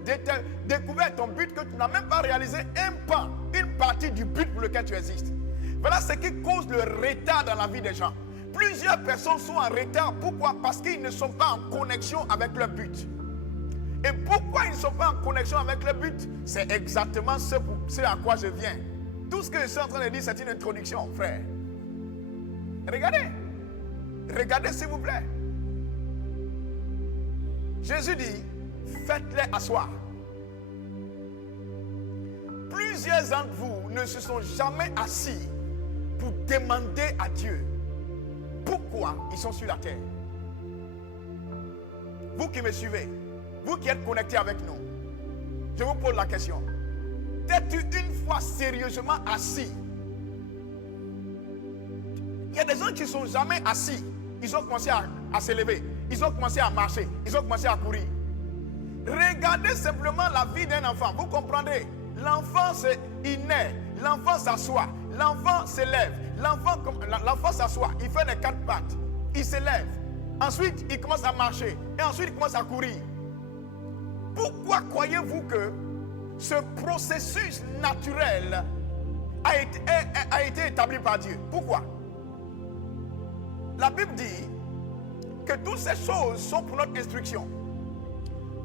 découvert ton but, que tu n'as même pas réalisé un pas, une partie du but pour lequel tu existes. Voilà ce qui cause le retard dans la vie des gens. Plusieurs personnes sont en retard. Pourquoi? Parce qu'ils ne sont pas en connexion avec leur but. Et pourquoi ils ne sont pas en connexion avec leur but? C'est exactement ce à quoi je viens. Tout ce que je suis en train de dire, c'est une introduction, frère. Regardez. Regardez s'il vous plaît. Jésus dit, faites-les asseoir. Plusieurs d'entre vous ne se sont jamais assis pour demander à Dieu pourquoi ils sont sur la terre. Vous qui me suivez, vous qui êtes connectés avec nous, je vous pose la question. T'es-tu une fois sérieusement assis? Il y a des gens qui ne sont jamais assis. Ils ont commencé à se lever. Ils ont commencé à marcher. Ils ont commencé à courir. Regardez simplement la vie d'un enfant. Vous comprendrez. L'enfant, il naît. L'enfant s'assoit. L'enfant se lève. L'enfant s'assoit. Il fait les 4 pattes. Il se lève. Ensuite, il commence à marcher. Et ensuite, il commence à courir. Pourquoi croyez-vous que ce processus naturel a été établi par Dieu? Pourquoi? La Bible dit que toutes ces choses sont pour notre instruction.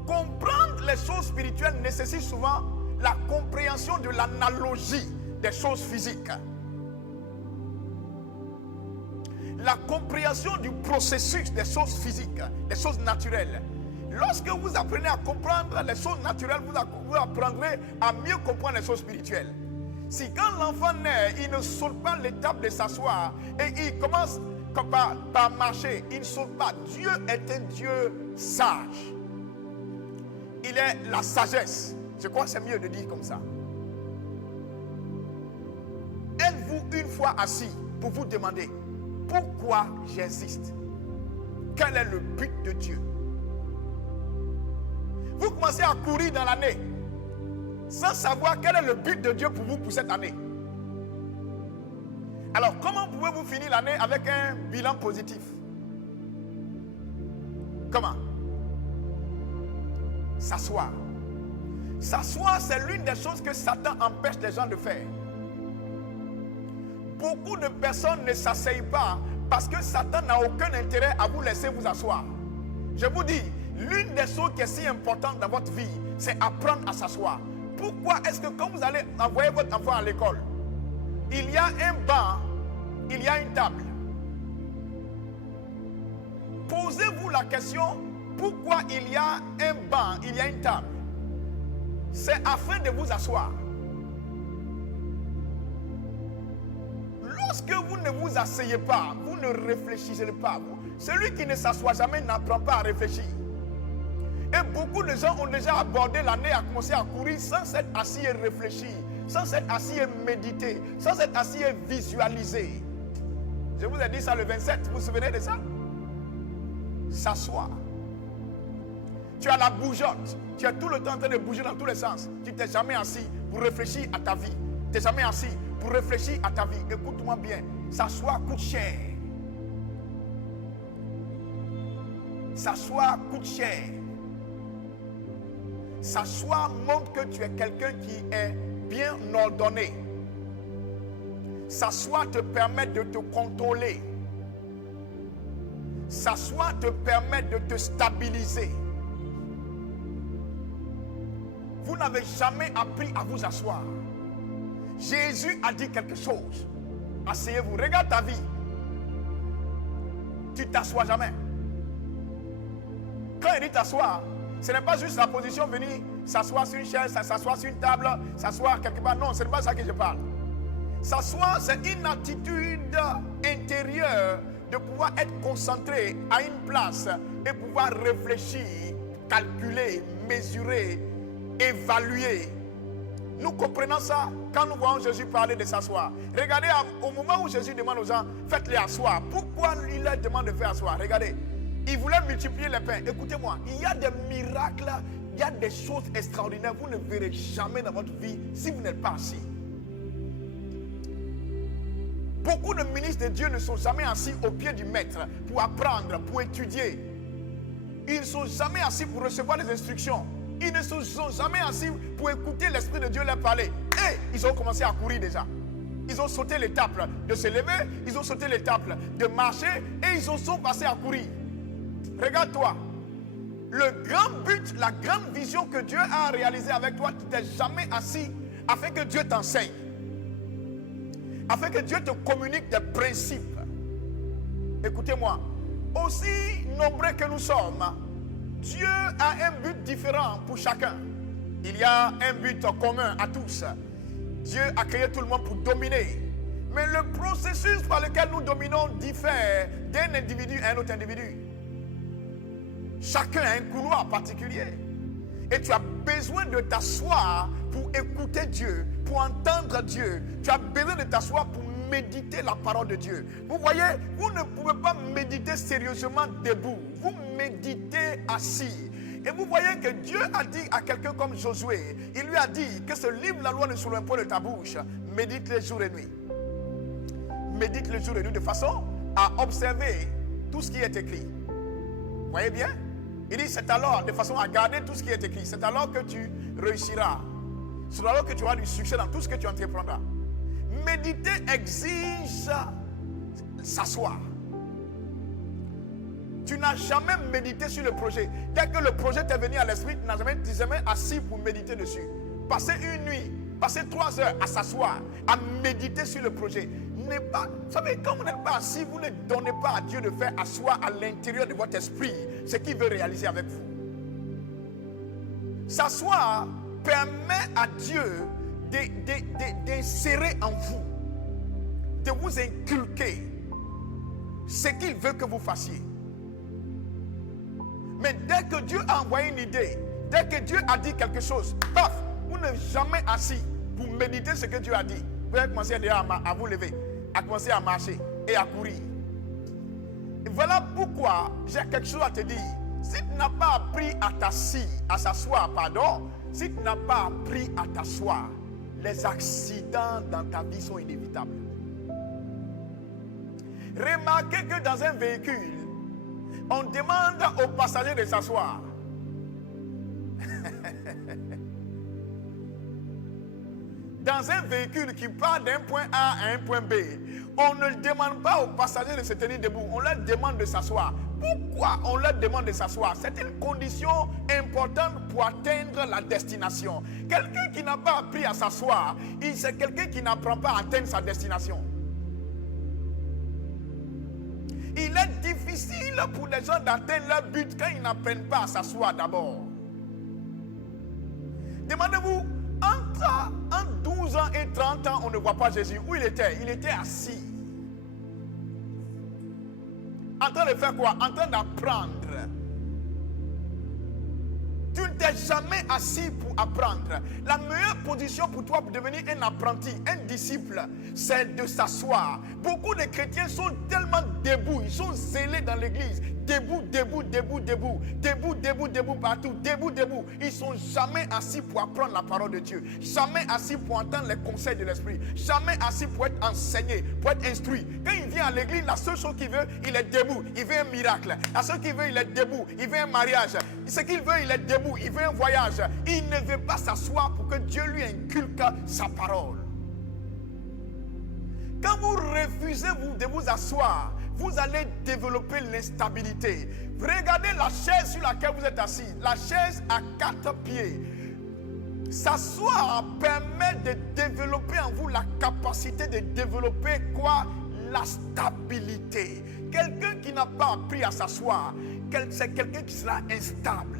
Comprendre les choses spirituelles nécessite souvent la compréhension de l'analogie des choses physiques. La compréhension du processus des choses physiques, des choses naturelles. Lorsque vous apprenez à comprendre les choses naturelles, vous apprendrez à mieux comprendre les choses spirituelles. Si quand l'enfant naît, il ne saute pas l'étape de s'asseoir et il commence par marcher, il ne saute pas. Dieu est un Dieu sage. Il est la sagesse. Je crois que c'est mieux de dire comme ça. Êtes-vous une fois assis pour vous demander pourquoi j'existe? Quel est le but de Dieu? Vous commencez à courir dans l'année sans savoir quel est le but de Dieu pour vous pour cette année. Alors, comment pouvez-vous finir l'année avec un bilan positif? Comment? S'asseoir. S'asseoir, c'est l'une des choses que Satan empêche les gens de faire. Beaucoup de personnes ne s'asseyent pas parce que Satan n'a aucun intérêt à vous laisser vous asseoir. Je vous dis, l'une des choses qui est si importante dans votre vie, c'est apprendre à s'asseoir. Pourquoi est-ce que quand vous allez envoyer votre enfant à l'école, il y a un banc, il y a une table? Posez-vous la question, pourquoi il y a un banc, il y a une table? C'est afin de vous asseoir. Lorsque vous ne vous asseyez pas, vous ne réfléchissez pas. Celui qui ne s'assoit jamais n'apprend pas à réfléchir. Et beaucoup de gens ont déjà abordé l'année, à commencer à courir sans s'être assis et réfléchir, sans s'être assis et méditer, sans s'être assis et visualiser. Je vous ai dit ça le 27, vous vous souvenez de ça? S'asseoir. Tu as la bougeotte, tu es tout le temps en train de bouger dans tous les sens. Tu t'es jamais assis pour réfléchir à ta vie. Tu n'es jamais assis pour réfléchir à ta vie. Écoute-moi bien, s'asseoir coûte cher. S'asseoir coûte cher. S'asseoir montre que tu es quelqu'un qui est bien ordonné. S'asseoir te permet de te contrôler. S'asseoir te permet de te stabiliser. Vous n'avez jamais appris à vous asseoir. Jésus a dit quelque chose. Asseyez-vous, regarde ta vie. Tu t'assois jamais. Quand il dit t'asseoir, ce n'est pas juste la position venir s'asseoir sur une chaise, s'asseoir sur une table, s'asseoir quelque part. Non, ce n'est pas ça que je parle. S'asseoir, c'est une attitude intérieure de pouvoir être concentré à une place et pouvoir réfléchir, calculer, mesurer, évaluer. Nous comprenons ça quand nous voyons Jésus parler de s'asseoir. Regardez, au moment où Jésus demande aux gens, faites-les asseoir. Pourquoi il leur demande de faire asseoir? Regardez, il voulait multiplier les pains. Écoutez-moi, il y a des miracles, il y a des choses extraordinaires. Vous ne verrez jamais dans votre vie si vous n'êtes pas assis. Beaucoup de ministres de Dieu ne sont jamais assis au pied du maître pour apprendre, pour étudier. Ils ne sont jamais assis pour recevoir les instructions. Ils ne se sont jamais assis pour écouter l'Esprit de Dieu leur parler. Et ils ont commencé à courir déjà. Ils ont sauté l'étape de se lever, ils ont sauté l'étape de marcher et ils sont passés à courir. Regarde-toi. Le grand but, la grande vision que Dieu a réalisée avec toi, tu t'es jamais assis afin que Dieu t'enseigne. afin que Dieu te communique des principes. Écoutez-moi, aussi nombreux que nous sommes, Dieu a un but différent pour chacun. Il y a un but commun à tous. Dieu a créé tout le monde pour dominer. Mais le processus par lequel nous dominons diffère d'un individu à un autre individu. Chacun a un couloir particulier. Et tu as besoin de t'asseoir pour écouter Dieu, pour entendre Dieu. Tu as besoin de t'asseoir pour méditer la parole de Dieu. Vous voyez, vous ne pouvez pas méditer sérieusement debout. Vous méditez assis. Et vous voyez que Dieu a dit à quelqu'un comme Josué, il lui a dit que ce livre, la loi ne s'éloigne pas de ta bouche. Médite les jours et nuits. Médite les jours et nuits de façon à observer tout ce qui est écrit. Vous voyez bien? Il dit, c'est alors, de façon à garder tout ce qui est écrit. C'est alors que tu réussiras. C'est alors que tu auras du succès dans tout ce que tu entreprendras. Méditer exige s'asseoir. Tu n'as jamais médité sur le projet. Dès que le projet t'est venu à l'esprit, tu n'as jamais assis pour méditer dessus. Passer une nuit, passer 3 heures à s'asseoir, à méditer sur le projet. Vous savez, quand vous n'êtes pas assis, vous ne donnez pas à Dieu de faire asseoir à l'intérieur de votre esprit ce qu'il veut réaliser avec vous. S'asseoir permet à Dieu d'insérer en vous, de vous inculquer ce qu'il veut que vous fassiez. Mais dès que Dieu a envoyé une idée, dès que Dieu a dit quelque chose, paf, vous n'êtes jamais assis pour méditer ce que Dieu a dit. Vous allez commencer déjà à vous lever, à commencer à marcher et à courir. Et voilà pourquoi j'ai quelque chose à te dire. Si tu n'as pas appris à s'asseoir, si tu n'as pas appris à t'asseoir, les accidents dans ta vie sont inévitables. Remarquez que dans un véhicule, on demande aux passagers de s'asseoir. Dans un véhicule qui part d'un point A à un point B, on ne demande pas aux passagers de se tenir debout, on leur demande de s'asseoir. Pourquoi on leur demande de s'asseoir? C'est une condition importante pour atteindre la destination. Quelqu'un qui n'a pas appris à s'asseoir, c'est quelqu'un qui n'apprend pas à atteindre sa destination. Il est difficile pour les gens d'atteindre leur but quand ils n'apprennent pas à s'asseoir d'abord. Demandez-vous, entre 12 ans et 30 ans, on ne voit pas Jésus. Où il était? Il était assis. En train de faire quoi? En train d'apprendre. Tu ne t'es jamais assis pour apprendre. La meilleure position pour toi pour devenir un apprenti, un disciple, c'est de s'asseoir. Beaucoup de chrétiens sont tellement debout, ils sont zélés dans l'église. Debout, debout, debout, debout. Debout, debout, debout partout. Debout, debout. Ils ne sont jamais assis pour apprendre la parole de Dieu. Jamais assis pour entendre les conseils de l'esprit. Jamais assis pour être enseigné, pour être instruit. Quand il vient à l'église, la seule chose qu'il veut, il est debout. Il veut un miracle. La seule chose qu'il veut, il est debout. Il veut un mariage. Ce qu'il veut, il est debout. Il veut un voyage. Il ne veut pas s'asseoir pour que Dieu lui inculque sa parole. Quand vous refusez de vous asseoir, vous allez développer l'instabilité. Regardez la chaise sur laquelle vous êtes assis. La chaise à 4 pieds. S'asseoir permet de développer en vous la capacité de développer quoi? La stabilité. Quelqu'un qui n'a pas appris à s'asseoir, c'est quelqu'un qui sera instable.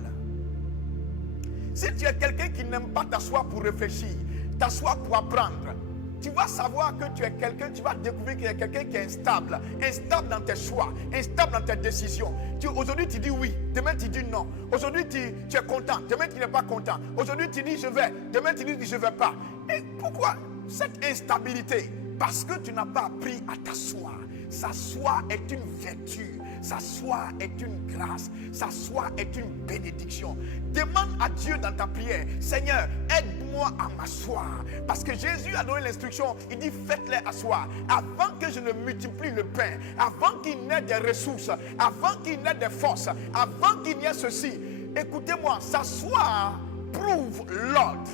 Si tu es quelqu'un qui n'aime pas t'asseoir pour réfléchir, t'asseoir pour apprendre, tu vas savoir que tu es quelqu'un, tu vas découvrir qu'il y a quelqu'un qui est instable. Instable dans tes choix, instable dans tes décisions. Aujourd'hui tu dis oui, demain tu dis non. Aujourd'hui tu es content, demain tu n'es pas content. Aujourd'hui tu dis je vais, demain tu dis je ne vais pas. Et pourquoi cette instabilité? Parce que tu n'as pas appris à t'asseoir. S'asseoir est une vertu. S'asseoir est une grâce. S'asseoir est une bénédiction. Demande à Dieu dans ta prière, Seigneur, aide-moi à m'asseoir. Parce que Jésus a donné l'instruction, il dit faites-les asseoir. Avant que je ne multiplie le pain, avant qu'il n'ait des ressources, avant qu'il n'ait des forces, avant qu'il n'y ait ceci, écoutez-moi, s'asseoir prouve l'ordre.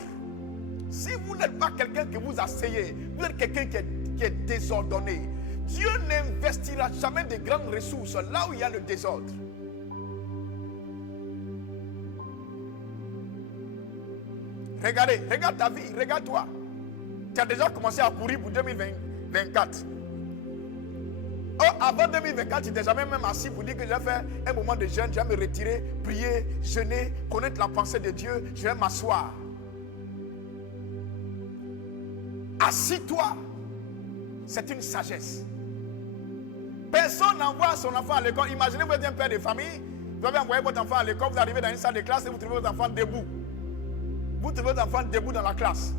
Si vous n'êtes pas quelqu'un que vous asseyez, vous êtes quelqu'un qui est désordonné. Dieu n'investira jamais de grandes ressources là où il y a le désordre. Regarde ta vie, regarde-toi. Tu as déjà commencé à courir pour 2021. 2024. Oh, avant 2024, tu n'étais jamais même assis pour dire que je vais faire un moment de jeûne, je vais me retirer, prier, jeûner, connaître la pensée de Dieu, je vais m'asseoir. Assis-toi, c'est une sagesse. Personne n'envoie son enfant à l'école. Imaginez, vous êtes un père de famille, vous avez envoyé votre enfant à l'école, vous arrivez dans une salle de classe et vous trouvez votre enfant debout. Vous trouvez votre enfant debout dans la classe.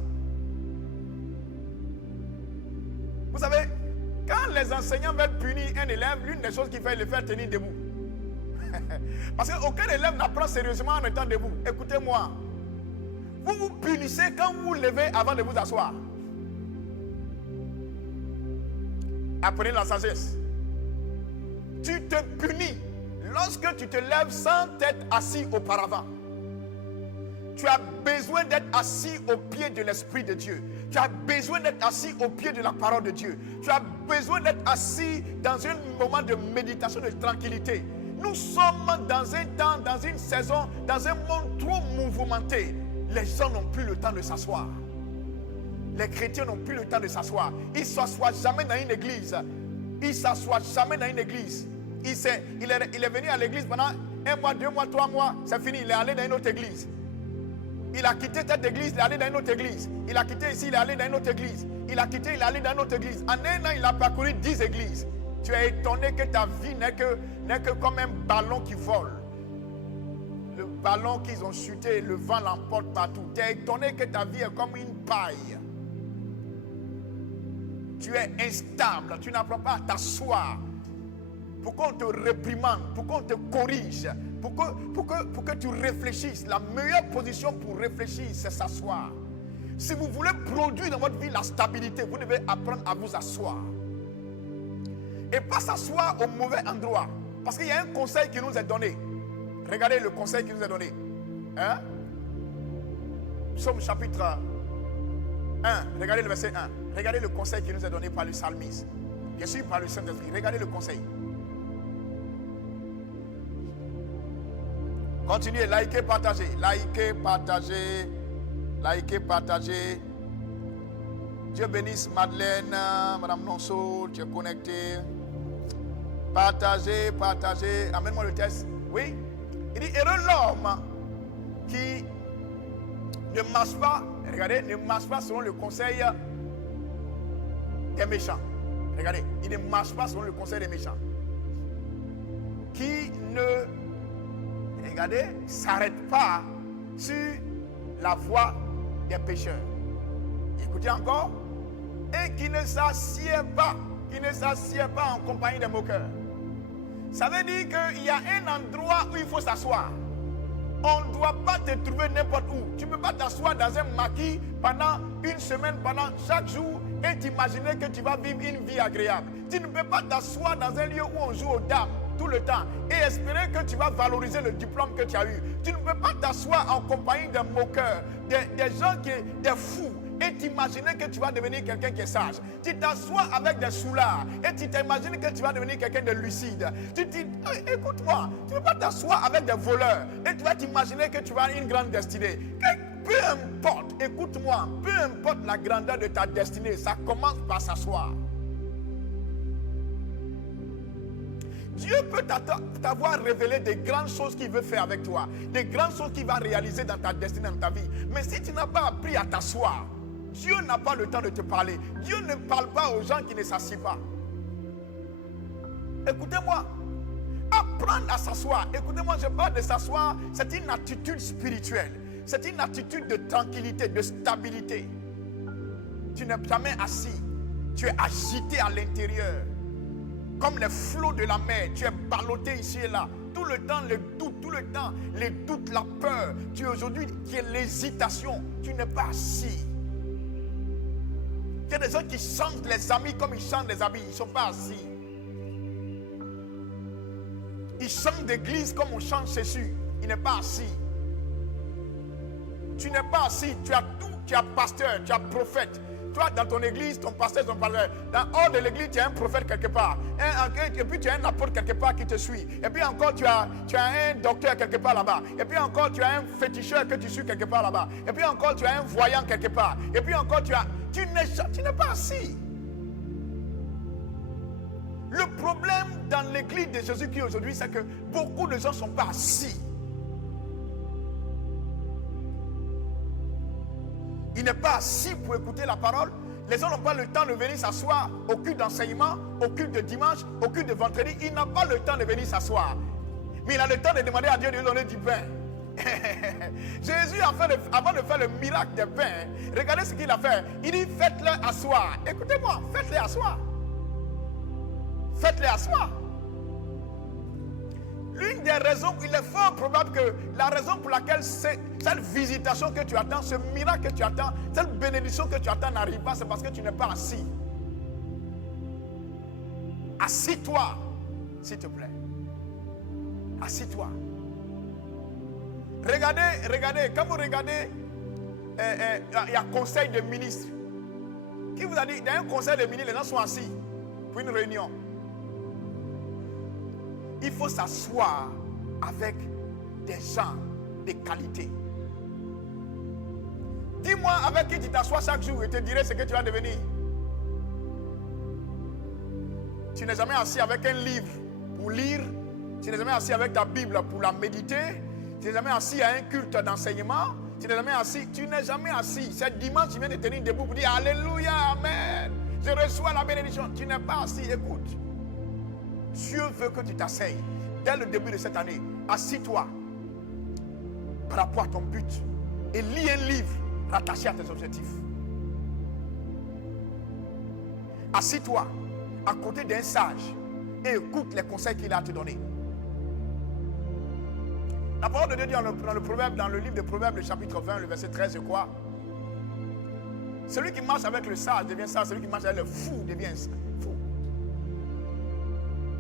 Vous savez, quand les enseignants veulent punir un élève, l'une des choses qu'il fait, c'est le faire tenir debout. Parce qu'aucun élève n'apprend sérieusement en étant debout. Écoutez-moi. Vous vous punissez quand vous vous levez avant de vous asseoir. Apprenez la sagesse. Tu te punis lorsque tu te lèves sans t'être assis auparavant. Tu as besoin d'être assis au pied de l'Esprit de Dieu. Tu as besoin d'être assis au pied de la parole de Dieu. Tu as besoin d'être assis dans un moment de méditation, de tranquillité. Nous sommes dans un temps, dans une saison, dans un monde trop mouvementé. Les gens n'ont plus le temps de s'asseoir. Les chrétiens n'ont plus le temps de s'asseoir. Ils ne s'assoient jamais dans une église. Ils ne s'assoient jamais dans une église. Il est venu à l'église pendant 1 mois, 2 mois, 3 mois. C'est fini, il est allé dans une autre église. Il a quitté cette église, il est allé dans une autre église. Il a quitté ici, il est allé dans une autre église. Il a quitté, il est allé dans une autre église. En un an, il a parcouru 10 églises. Tu es étonné que ta vie n'est que comme un ballon qui vole. Le ballon qu'ils ont chuté, le vent l'emporte partout. Tu es étonné que ta vie est comme une paille. Tu es instable, tu n'apprends pas à t'asseoir. Pour qu'on te réprimande, pour qu'on te corrige, pour que tu réfléchisses. La meilleure position pour réfléchir, c'est s'asseoir. Si vous voulez produire dans votre vie la stabilité, vous devez apprendre à vous asseoir. Et pas s'asseoir au mauvais endroit. Parce qu'il y a un conseil qui nous est donné. Regardez le conseil qui nous est donné. Hein? Psaume chapitre 1. Regardez le verset 1. Regardez le conseil qui nous est donné par le psalmiste. Bien sûr, par le Saint-Esprit. Regardez le conseil. Continuez, likez, partagez. Likez, partagez. Likez, partagez. Dieu bénisse Madeleine, Madame Nonso, tu es connectée. Partagez, partagez. Amène-moi le texte. Oui. Il dit, heureux l'homme qui ne marche pas, regardez, ne marche pas selon le conseil des méchants. Regardez, il ne marche pas selon le conseil des méchants. Qui ne, regardez, s'arrête pas sur la voie des pécheurs. Écoutez encore. Et qui ne s'assied pas en compagnie des moqueurs. Ça veut dire qu'il y a un endroit où il faut s'asseoir. On ne doit pas te trouver n'importe où. Tu ne peux pas t'asseoir dans un maquis pendant une semaine, pendant chaque jour, et t'imaginer que tu vas vivre une vie agréable. Tu ne peux pas t'asseoir dans un lieu où on joue aux dames tout le temps et espérer que tu vas valoriser le diplôme que tu as eu. Tu ne peux pas t'asseoir en compagnie des moqueurs, des gens des fous, et t'imaginer que tu vas devenir quelqu'un qui est sage. Tu t'assois avec des soulards et tu t'imagines que tu vas devenir quelqu'un de lucide. Écoute-moi, tu ne peux pas t'asseoir avec des voleurs et tu vas t'imaginer que tu vas avoir une grande destinée. Peu importe, écoute-moi, peu importe la grandeur de ta destinée, ça commence par s'asseoir. Dieu peut t'avoir révélé des grandes choses qu'il veut faire avec toi, des grandes choses qu'il va réaliser dans ta destinée, dans ta vie. Mais si tu n'as pas appris à t'asseoir, Dieu n'a pas le temps de te parler. Dieu ne parle pas aux gens qui ne s'assient pas. Écoutez-moi, apprendre à s'asseoir. Écoutez-moi, je parle de s'asseoir, c'est une attitude spirituelle. C'est une attitude de tranquillité, de stabilité. Tu n'es jamais assis. Tu es agité à l'intérieur. Comme les flots de la mer, tu es ballotté ici et là. Tout le temps, les doutes, tout le temps, les doutes, la peur. Tu es aujourd'hui, qui est l'hésitation. Tu n'es pas assis. Il y a des gens qui chantent les amis comme ils chantent les habits. Ils ne sont pas assis. Ils chantent d'église comme on chante Jésus. Il n'est pas assis. Tu n'es pas assis. Tu as tout. Tu as pasteur, tu as prophète. Toi, dans ton église, ton pasteur, ton pasteur. Hors de l'église, tu as un prophète quelque part. Et puis, tu as un apôtre quelque part qui te suit. Et puis encore, tu as un docteur quelque part là-bas. Et puis encore, tu as un féticheur que tu suis quelque part là-bas. Et puis encore, tu as un voyant quelque part. Et puis encore, tu n'es pas assis. Le problème dans l'église de Jésus-Christ aujourd'hui, c'est que beaucoup de gens ne sont pas assis. Il n'est pas assis pour écouter la parole. Les gens n'ont pas le temps de venir s'asseoir au culte d'enseignement, au culte de dimanche, au culte de vendredi. Il n'a pas le temps de venir s'asseoir. Mais il a le temps de demander à Dieu de lui donner du pain. Jésus, avant de faire le miracle des pains, regardez ce qu'il a fait. Il dit, faites-les asseoir. Écoutez-moi, faites-les asseoir. Faites-les asseoir. L'une des raisons, il est fort probable que la raison pour laquelle cette visitation que tu attends, ce miracle que tu attends, cette bénédiction que tu attends n'arrive pas, c'est parce que tu n'es pas assis. Assis-toi, s'il te plaît. Assis-toi. Regardez, quand vous regardez, il y a conseil de ministres. Qui vous a dit, dans un conseil de ministres, les gens sont assis pour une réunion. Il faut s'asseoir avec des gens de qualité. Dis-moi avec qui tu t'assois chaque jour et te dirai ce que tu vas devenir. Tu n'es jamais assis avec un livre pour lire. Tu n'es jamais assis avec ta Bible pour la méditer. Tu n'es jamais assis à un culte d'enseignement. Tu n'es jamais assis. Tu n'es jamais assis. C'est dimanche, tu viens de tenir debout pour dire Alléluia, Amen. Je reçois la bénédiction. Tu n'es pas assis. Écoute. Dieu veut que tu t'asseyes dès le début de cette année. Assis-toi par rapport à ton but et lis un livre rattaché à tes objectifs. Assis-toi à côté d'un sage et écoute les conseils qu'il a à te donner. La parole de Dieu dit dans le livre de Proverbes, le chapitre 20, le verset 13, je crois. Celui qui marche avec le sage devient sage, celui qui marche avec le fou devient fou.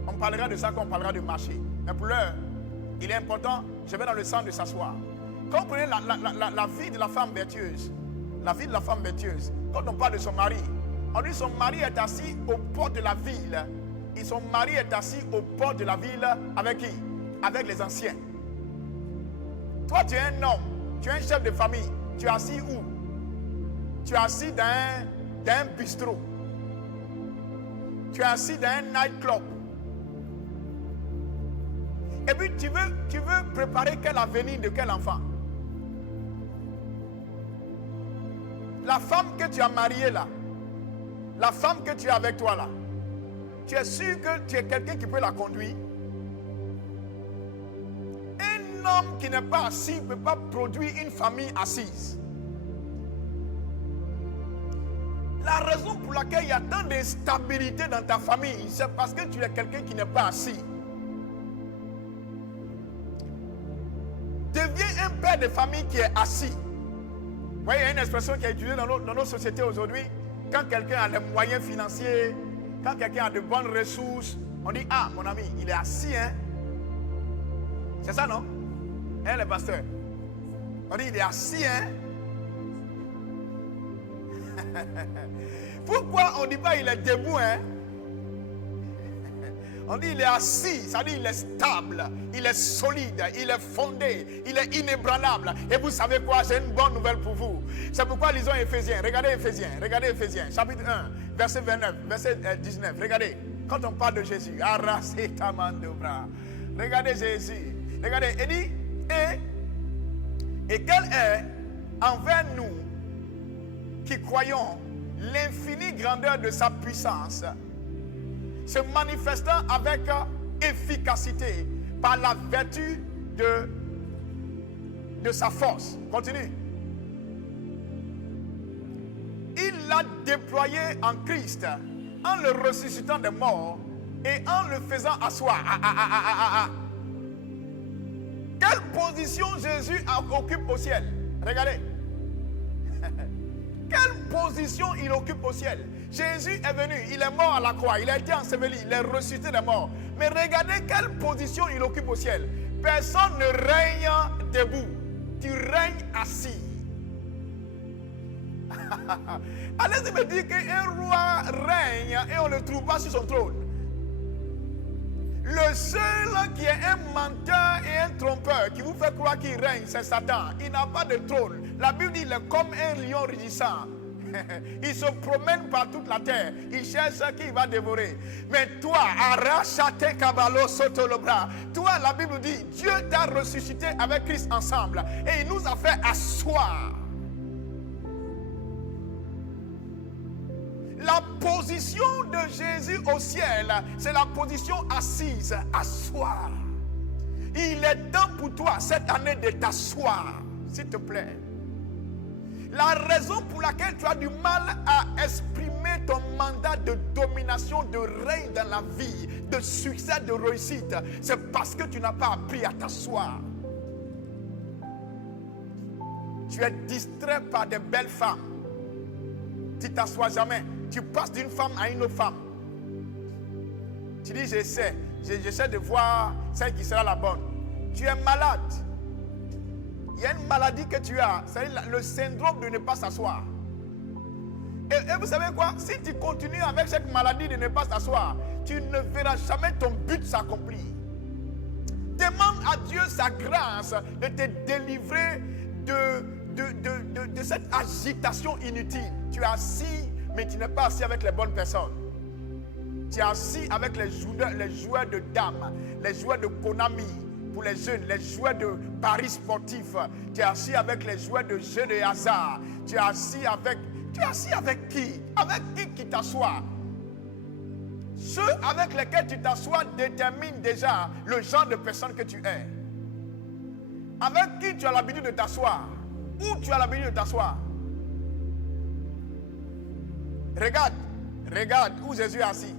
On parlera de ça quand on parlera de marcher. Mais pour l'heure, il est important, je vais dans le sens de s'asseoir. Quand vous prenez la vie de la femme vertueuse, quand on parle de son mari, on dit son mari est assis au port de la ville. Et son mari est assis au port de la ville avec qui? Avec les anciens. Toi, tu es un homme, tu es un chef de famille. Tu es assis où? Tu es assis dans un bistrot. Tu es assis dans un nightclub. Et puis tu veux préparer quel avenir de quel enfant? La femme que tu as mariée là, la femme que tu as avec toi là, tu es sûr que tu es quelqu'un qui peut la conduire? Un homme qui n'est pas assis ne peut pas produire une famille assise. La raison pour laquelle il y a tant d'instabilité dans ta famille, c'est parce que tu es quelqu'un qui n'est pas assis. Deviens un père de famille qui est assis. Vous voyez, il y a une expression qui est utilisée dans nos sociétés aujourd'hui. Quand quelqu'un a les moyens financiers, quand quelqu'un a de bonnes ressources, on dit, ah, mon ami, il est assis, hein. C'est ça, non? Hein, les pasteurs? On dit, il est assis, hein. Pourquoi on ne dit pas il est debout, hein? On dit il est assis, ça dit il est stable, il est solide, il est fondé, il est inébranlable. Et vous savez quoi? J'ai une bonne nouvelle pour vous. C'est pourquoi lisons Éphésiens. Regardez Éphésiens, chapitre 1, verset 29, verset 19. Regardez, quand on parle de Jésus, regardez Jésus. Regardez, il dit, et quelle est envers nous qui croyons l'infinie grandeur de sa puissance, se manifestant avec efficacité par la vertu de sa force. Continue. Il l'a déployé en Christ en le ressuscitant des morts et en le faisant asseoir. Quelle position Jésus occupe au ciel? Regardez. Quelle position il occupe au ciel? Jésus est venu, il est mort à la croix, il a été enseveli, il est ressuscité des morts. Mais regardez quelle position il occupe au ciel. Personne ne règne debout, tu règnes assis. Allez-y me dire qu'un roi règne et on ne le trouve pas sur son trône. Le seul qui est un menteur et un trompeur qui vous fait croire qu'il règne, c'est Satan. Il n'a pas de trône. La Bible dit qu'il est comme un lion rugissant. Il se promène par toute la terre. Il cherche qui il va dévorer. Mais toi, arrachate kabalo soto le bras. Toi, la Bible dit, Dieu t'a ressuscité avec Christ ensemble. Et il nous a fait asseoir. La position de Jésus au ciel, c'est la position assise, asseoir. Il est temps pour toi cette année de t'asseoir, s'il te plaît. La raison pour laquelle tu as du mal à exprimer ton mandat de domination, de règne dans la vie, de succès, de réussite, c'est parce que tu n'as pas appris à t'asseoir. Tu es distrait par des belles femmes. Tu ne t'assois jamais. Tu passes d'une femme à une autre femme. Tu dis, j'essaie de voir celle qui sera la bonne. Tu es malade. Il y a une maladie que tu as, c'est le syndrome de ne pas s'asseoir. Et vous savez quoi? Si tu continues avec cette maladie de ne pas s'asseoir, tu ne verras jamais ton but s'accomplir. Demande à Dieu sa grâce de te délivrer de cette agitation inutile. Tu es assis, mais tu n'es pas assis avec les bonnes personnes. Tu es assis avec les joueurs de dames, les joueurs de Konami pour les jeunes, les joueurs de paris sportifs. Tu es assis avec les joueurs de jeux de hasard. Tu es assis avec qui? Avec qui t'assoit? Ceux avec lesquels tu t'assois déterminent déjà le genre de personne que tu es. Avec qui tu as l'habitude de t'asseoir? Où tu as l'habitude de t'asseoir? Regarde où Jésus est assis.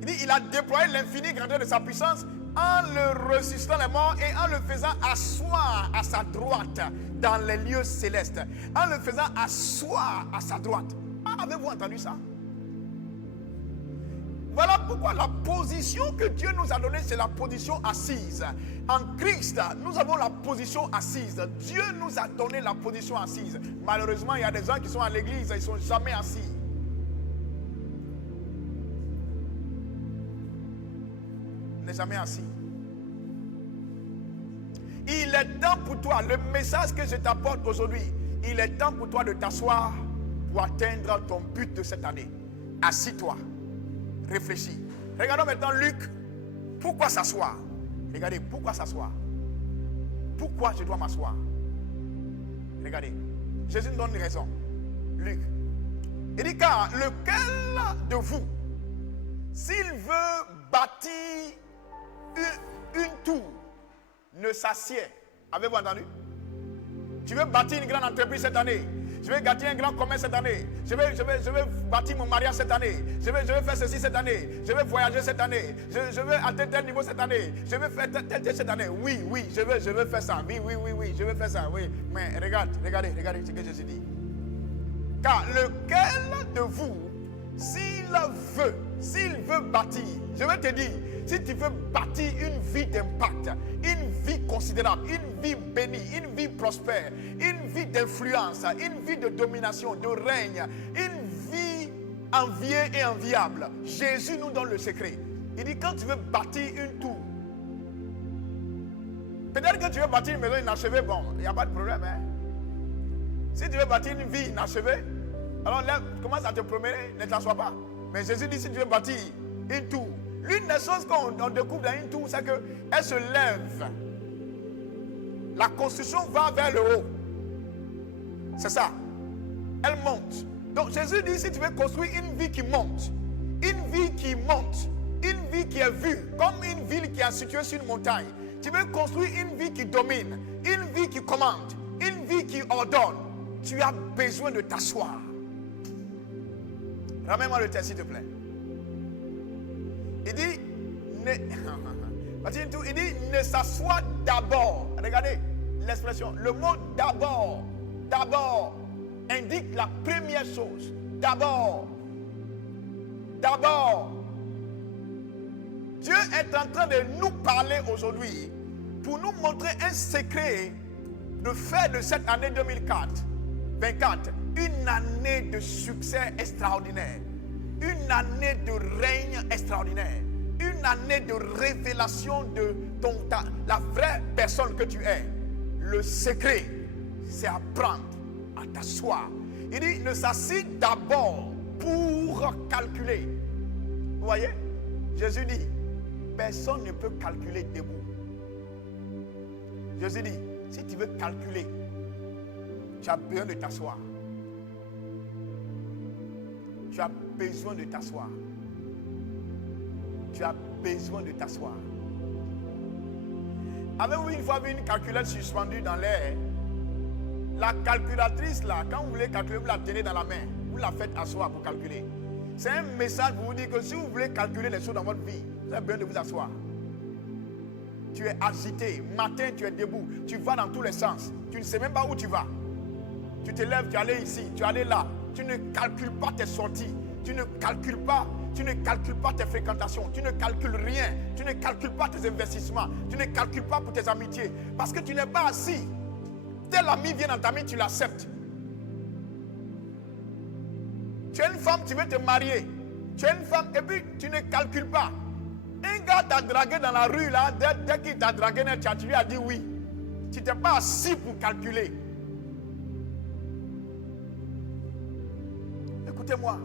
Il dit, il a déployé l'infinie grandeur de sa puissance en le ressuscitant les morts et en le faisant asseoir à sa droite dans les lieux célestes. En le faisant asseoir à sa droite. Avez-vous entendu ça? Voilà pourquoi la position que Dieu nous a donnée, c'est la position assise. En Christ, nous avons la position assise. Dieu nous a donné la position assise. Malheureusement, il y a des gens qui sont à l'église, ils ne sont jamais assis. N'est jamais assis. Il est temps pour toi, le message que je t'apporte aujourd'hui, il est temps pour toi de t'asseoir pour atteindre ton but de cette année. Assis-toi, réfléchis. Regardons maintenant Luc. Pourquoi s'asseoir? Regardez, pourquoi s'asseoir? Pourquoi je dois m'asseoir? Regardez, Jésus nous donne une raison. Luc. Il dit, car lequel de vous, s'il veut bâtir une tour, ne s'assied. Avez-vous entendu? Tu veux bâtir une grande entreprise cette année? Je vais bâtir un grand commerce cette année. Je vais bâtir mon mariage cette année. Je vais faire ceci cette année. Je vais voyager cette année. Je vais atteindre tel niveau cette année. Je vais faire tel cette année. Oui, je vais faire ça. Oui, je vais faire ça. Oui. Mais regardez ce que Jésus dit. Car lequel de vous, s'il veut bâtir, je vais te dire, si tu veux bâtir une vie d'impact, une vie considérable, une vie bénie, une vie prospère, une vie d'influence, une vie de domination, de règne, une vie enviée et enviable, Jésus nous donne le secret. Il dit, quand tu veux bâtir une tour, peut-être que tu veux bâtir une maison inachevée, bon, il n'y a pas de problème. Hein? Si tu veux bâtir une vie inachevée, alors là, commence à te promener, ne t'assois pas. Mais Jésus dit, si tu veux bâtir une tour, l'une des choses qu'on découvre dans une tour, c'est qu'elle se lève. La construction va vers le haut. C'est ça. Elle monte. Donc Jésus dit, si tu veux construire une vie qui monte, une vie qui monte, une vie qui est vue, comme une ville qui est située sur une montagne, tu veux construire une vie qui domine, une vie qui commande, une vie qui ordonne, tu as besoin de t'asseoir. Ramène-moi le texte, s'il te plaît. Il dit, ne s'assoit d'abord. Regardez l'expression. Le mot d'abord indique la première chose. D'abord. Dieu est en train de nous parler aujourd'hui pour nous montrer un secret de faire de cette année 2024 une année de succès extraordinaire. Une année de règne extraordinaire. Une année de révélation de la vraie personne que tu es. Le secret, c'est apprendre à t'asseoir. Il dit, ne s'assied d'abord pour calculer. Vous voyez? Jésus dit, personne ne peut calculer debout. Jésus dit, si tu veux calculer, tu as besoin de t'asseoir. Tu as besoin de t'asseoir. Tu as besoin de t'asseoir. Avez-vous une fois vu une calculette suspendue dans l'air? La calculatrice là, quand vous voulez calculer, vous la tenez dans la main. Vous la faites asseoir pour calculer. C'est un message pour vous dire que si vous voulez calculer les choses dans votre vie, vous avez besoin de vous asseoir. Tu es agité. Matin, tu es debout. Tu vas dans tous les sens. Tu ne sais même pas où tu vas. Tu te lèves, tu es allé ici, tu es allé là. Tu ne calcules pas tes sorties. Tu ne calcules pas tes fréquentations. Tu ne calcules rien. Tu ne calcules pas tes investissements. Tu ne calcules pas pour tes amitiés. Parce que tu n'es pas assis. Tel ami vient dans ta vie, tu l'acceptes. Tu es une femme, tu veux te marier. Tu es une femme et puis tu ne calcules pas. Un gars t'a dragué dans la rue là, dès qu'il t'a dragué, tu lui as dit oui. Tu n'es pas assis pour calculer. Écoutez-moi.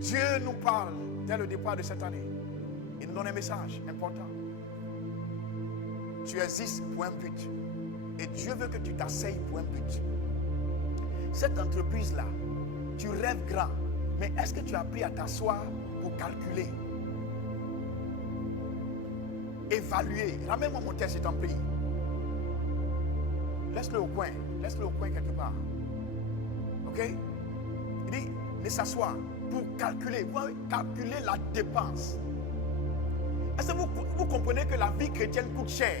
Dieu nous parle dès le départ de cette année. Il nous donne un message important. Tu existes pour un but. Et Dieu veut que tu t'asseyes pour un but. Cette entreprise-là, tu rêves grand. Mais est-ce que tu as appris à t'asseoir pour calculer? Évaluer. Ramène-moi mon texte, je t'en prie. Laisse-le au coin. Laisse-le au coin quelque part. Ok? Il dit, ne s'asseoir pour calculer. Vous voyez, calculer la dépense. Est-ce que vous comprenez que la vie chrétienne coûte cher?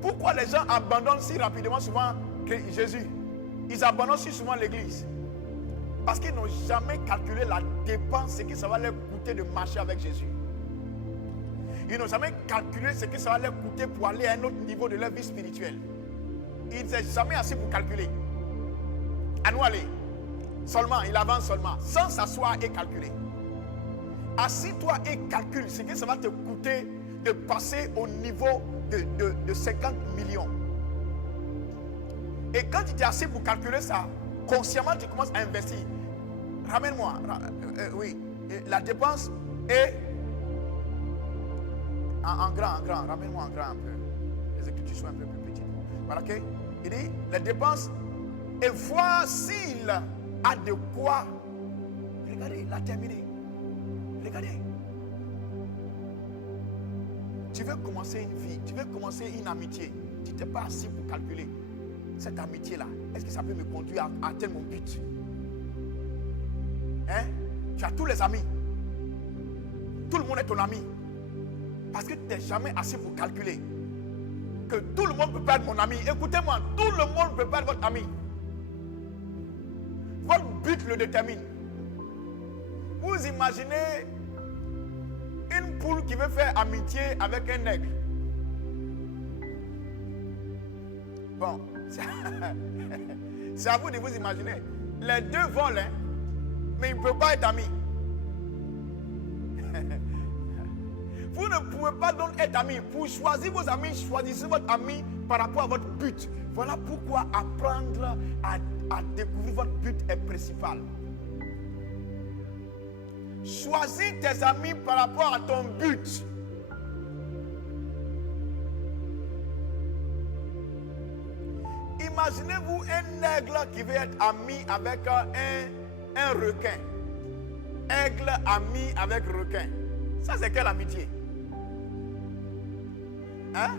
Pourquoi les gens abandonnent si rapidement souvent Jésus? Ils abandonnent si souvent l'église. Parce qu'ils n'ont jamais calculé la dépense, ce que ça va leur coûter de marcher avec Jésus. Ils n'ont jamais calculé ce que ça va leur coûter pour aller à un autre niveau de leur vie spirituelle. Ils ne sont jamais assis pour calculer. À nous aller. Seulement, il avance seulement. Sans s'asseoir et calculer. Assis-toi et calcule ce que ça va te coûter de passer au niveau de 50 millions. Et quand tu t'es assis pour calculer ça, consciemment tu commences à investir. Ramène-moi, oui, la dépense est en grand, ramène-moi en grand un peu. Les écritures sont un peu plus petites. Voilà, ok? Il dit, la dépense, et voir s'il a de quoi. Regardez, il a terminé. Regardez. Tu veux commencer une vie, tu veux commencer une amitié. Tu n'es pas assis pour calculer. Cette amitié-là, est-ce que ça peut me conduire à atteindre mon but? Hein? Tu as tous les amis. Tout le monde est ton ami. Parce que tu n'es jamais assis pour calculer. Que tout le monde peut pas être mon ami. Écoutez-moi, tout le monde peut pas être votre ami. Votre but le détermine. Vous imaginez une poule qui veut faire amitié avec un aigle. Bon, c'est à vous de vous imaginer. Les deux volent, hein, mais ils ne peuvent pas être amis. Vous ne pouvez pas donc être amis. Pour choisir vos amis, choisissez votre ami par rapport à votre but. Voilà pourquoi apprendre à découvrir votre but est principal. Choisis tes amis par rapport à ton but. Imaginez-vous un aigle qui veut être ami avec un requin. Aigle ami avec requin. Ça, c'est quelle amitié? Hein?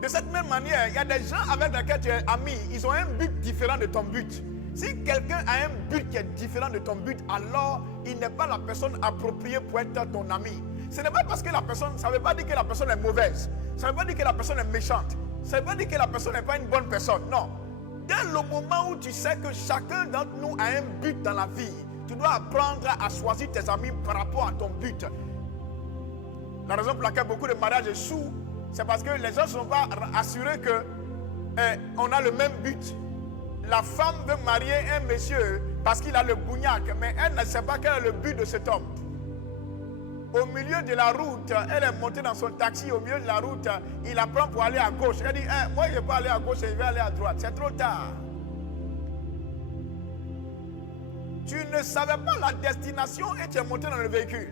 De cette même manière, il y a des gens avec lesquels tu es ami. Ils ont un but différent de ton but. Si quelqu'un a un but qui est différent de ton but, alors il n'est pas la personne appropriée pour être ton ami. Ce n'est pas parce que la personne, ça ne veut pas dire que la personne est mauvaise. Ça ne veut pas dire que la personne est méchante. Ça ne veut pas dire que la personne n'est pas une bonne personne. Non. Dès le moment où tu sais que chacun d'entre nous a un but dans la vie, tu dois apprendre à choisir tes amis par rapport à ton but. La raison pour laquelle beaucoup de mariages échouent, c'est parce que les gens ne sont pas assurés qu'on a le même but. La femme veut marier un monsieur parce qu'il a le bougnac, mais elle ne sait pas quel est le but de cet homme. Au milieu de la route, elle est montée dans son taxi. Au milieu de la route, il apprend pour aller à gauche. Elle dit, moi je ne vais pas aller à gauche, je vais aller à droite. C'est trop tard. Tu ne savais pas la destination et tu es monté dans le véhicule.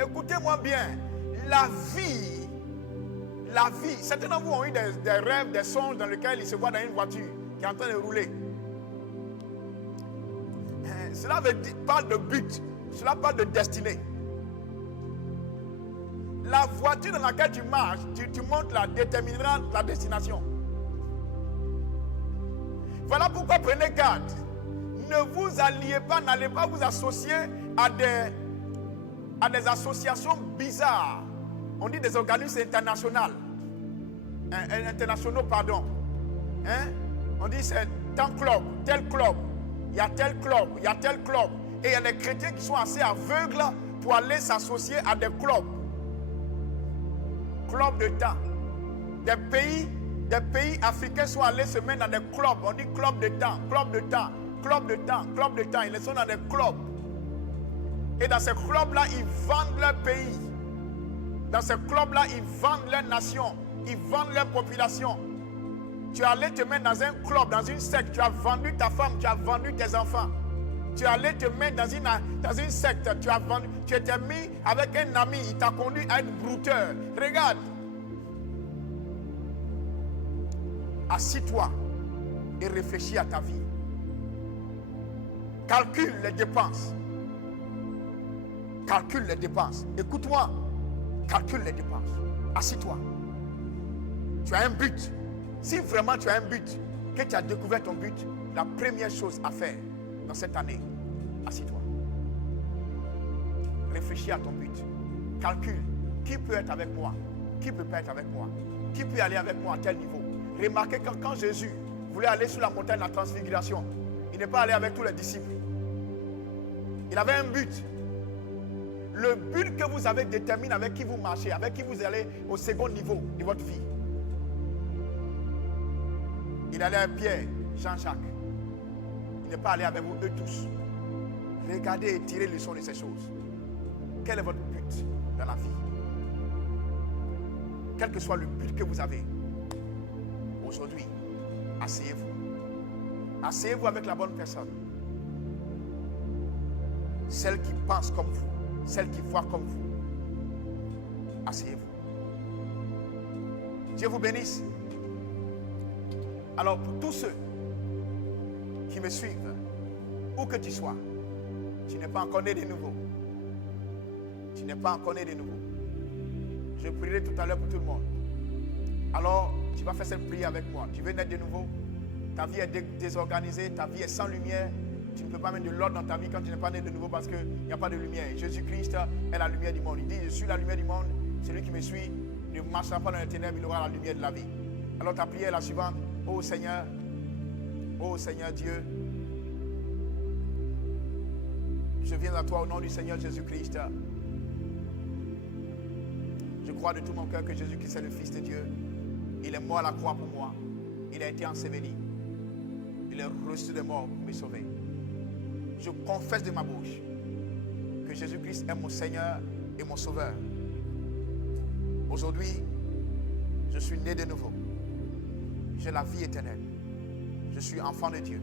Écoutez-moi bien. La vie, certains d'entre vous ont eu des rêves, des songes dans lesquels ils se voient dans une voiture qui est en train de rouler. Cela parle de but, cela parle de destinée. La voiture dans laquelle tu marches, tu montes là, déterminera la destination. Voilà pourquoi prenez garde. Ne vous alliez pas, n'allez pas vous associer à des associations bizarres. On dit des organismes internationaux. Internationaux, pardon. On dit c'est tel club. Il y a tel club, il y a tel club. Et il y a des chrétiens qui sont assez aveugles pour aller s'associer à des clubs. Clubs de temps. Des pays africains sont allés se mettre dans des clubs. On dit club de temps, club de temps, club de temps, club de temps. Ils sont dans des clubs. Et dans ces clubs-là, ils vendent leur pays. Dans ces clubs-là, ils vendent leur nation. Ils vendent leur population. Tu es allé te mettre dans un club, dans une secte. Tu as vendu ta femme, tu as vendu tes enfants. Tu es allé te mettre dans une secte. Tu étais mis avec un ami. Il t'a conduit à être brouteur. Regarde. Assis-toi et réfléchis à ta vie. Calcule les dépenses. Calcule les dépenses. Écoute-moi. Calcule les dépenses. Assis-toi. Tu as un but. Si vraiment tu as un but, que tu as découvert ton but, la première chose à faire dans cette année, assis-toi. Réfléchis à ton but. Calcule. Qui peut être avec moi? Qui peut pas être avec moi? Qui peut aller avec moi à tel niveau? Remarquez que quand Jésus voulait aller sur la montagne de la transfiguration, il n'est pas allé avec tous les disciples. Il avait un but. Le but que vous avez détermine avec qui vous marchez, avec qui vous allez au second niveau de votre vie. Il allait avec Pierre, Jean-Jacques. Il n'est pas allé avec vous, eux tous. Regardez et tirez leçon de ces choses. Quel est votre but dans la vie? Quel que soit le but que vous avez, aujourd'hui, asseyez-vous. Asseyez-vous avec la bonne personne. Celle qui pense comme vous. Celle qui voit comme vous. Asseyez-vous. Dieu vous bénisse. Alors pour tous ceux qui me suivent, où que tu sois, tu n'es pas encore né de nouveau. Tu n'es pas encore né de nouveau. Je prierai tout à l'heure pour tout le monde. Alors tu vas faire cette prière avec moi. Tu veux naître de nouveau. Ta vie est désorganisée, ta vie est sans lumière. Tu ne peux pas mettre de l'ordre dans ta vie quand tu n'es pas né de nouveau parce qu'il n'y a pas de lumière. Jésus-Christ est la lumière du monde. Il dit, je suis la lumière du monde. Celui qui me suit ne marchera pas dans les ténèbres, il aura la lumière de la vie. Alors ta prière est la suivante. Ô Seigneur Dieu, je viens à toi au nom du Seigneur Jésus-Christ. Je crois de tout mon cœur que Jésus-Christ est le Fils de Dieu. Il est mort à la croix pour moi. Il a été enseveli. Il est reçu de mort pour me sauver. Je confesse de ma bouche que Jésus-Christ est mon Seigneur et mon Sauveur. Aujourd'hui, je suis né de nouveau. J'ai la vie éternelle. Je suis enfant de Dieu.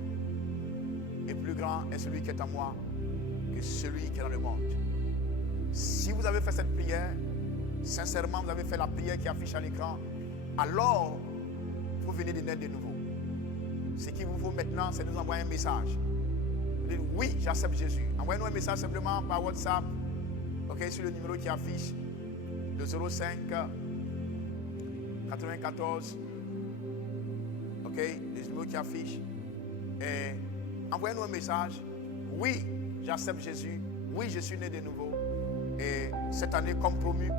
Et plus grand est celui qui est en moi que celui qui est dans le monde. Si vous avez fait cette prière, sincèrement, vous avez fait la prière qui affiche à l'écran, alors vous venez de naître de nouveau. Ce qu'il vous faut maintenant, c'est de nous envoyer un message. Vous dites, oui, j'accepte Jésus. Envoyez-nous un message simplement par WhatsApp, sur le numéro qui affiche, le 05 94, le numéro qui affiche. Et envoyez-nous un message. Oui, j'accepte Jésus. Oui, je suis né de nouveau. Et cette année, comme promis,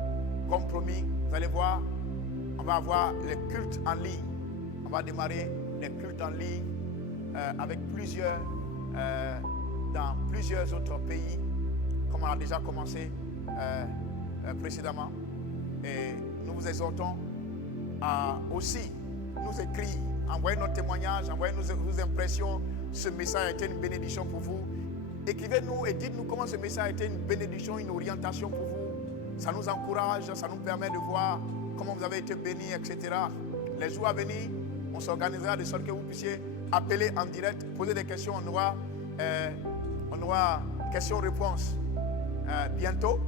vous allez voir, on va avoir les cultes en ligne. On va démarrer les cultes en ligne avec dans plusieurs autres pays, comme on a déjà commencé précédemment. Et nous vous exhortons à aussi nous écrire, envoyer nos témoignages, envoyer nos impressions. Ce message a été une bénédiction pour vous. Écrivez-nous et dites-nous comment ce message a été une bénédiction, une orientation pour vous. Ça nous encourage, ça nous permet de voir comment vous avez été bénis, etc. Les jours à venir, on s'organisera de sorte que vous puissiez appeler en direct, poser des questions. On aura questions-réponses bientôt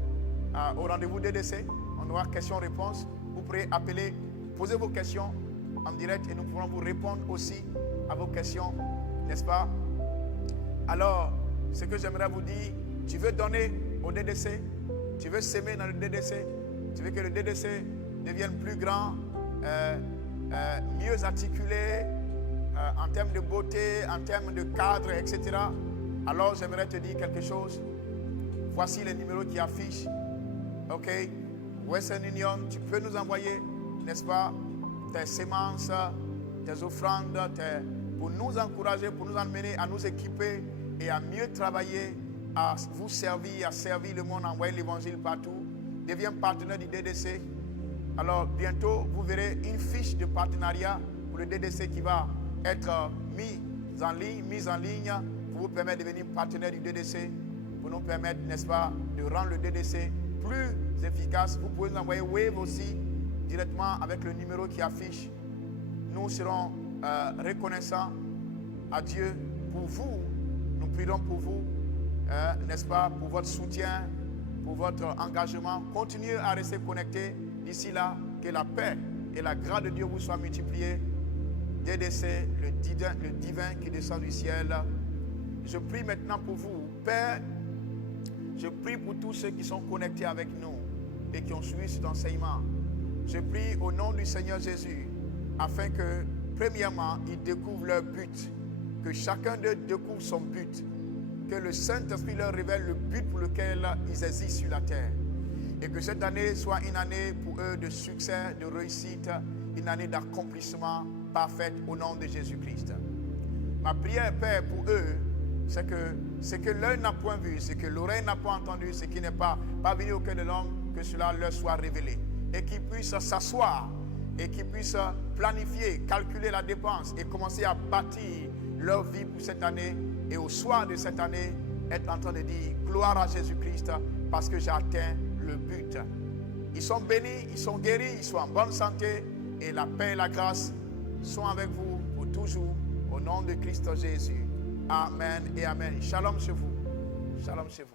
au rendez-vous DDC. On aura questions-réponses. Vous pourrez appeler, poser vos questions en direct et nous pourrons vous répondre aussi à vos questions, n'est-ce pas? Alors, ce que j'aimerais vous dire, tu veux donner au DDC, tu veux s'aimer dans le DDC, tu veux que le DDC devienne plus grand, mieux articulé en termes de beauté, en termes de cadre, etc. Alors, j'aimerais te dire quelque chose. Voici les numéros qui affichent. OK? Western Union, tu peux nous envoyer, n'est-ce pas, tes semences, tes offrandes, pour nous encourager, pour nous emmener à nous équiper et à mieux travailler, à vous servir, à servir le monde, à envoyer l'évangile partout. Deviens partenaire du DDC. Alors, bientôt, vous verrez une fiche de partenariat pour le DDC qui va être mise en ligne pour vous permettre de devenir partenaire du DDC, pour nous permettre, n'est-ce pas, de rendre le DDC plus efficace. Vous pouvez nous envoyer Wave aussi directement avec le numéro qui affiche. Nous serons reconnaissants à Dieu pour vous. Nous prierons pour vous, n'est-ce pas, pour votre soutien, pour votre engagement. Continuez à rester connectés. D'ici là, que la paix et la grâce de Dieu vous soient multipliées. DDC, le divin qui descend du ciel. Je prie maintenant pour vous, Père. Je prie pour tous ceux qui sont connectés avec nous et qui ont suivi cet enseignement. Je prie au nom du Seigneur Jésus, afin que, premièrement, ils découvrent leur but, que chacun d'eux découvre son but, que le Saint-Esprit leur révèle le but pour lequel ils existent sur la terre, et que cette année soit une année pour eux de succès, de réussite, une année d'accomplissement parfaite au nom de Jésus-Christ. Ma prière, Père, pour eux, c'est que ce que l'œil n'a point vu, ce que l'oreille n'a pas entendu, ce qui n'est pas venu au cœur de l'homme, que cela leur soit révélé. Et qu'ils puissent s'asseoir, et qu'ils puissent planifier, calculer la dépense, et commencer à bâtir leur vie pour cette année, et au soir de cette année, être en train de dire gloire à Jésus-Christ, parce que j'ai atteint le but. Ils sont bénis, ils sont guéris, ils sont en bonne santé, et la paix et la grâce sont avec vous pour toujours, au nom de Christ Jésus. Amen et amen. Shalom chez vous. Shalom chez vous.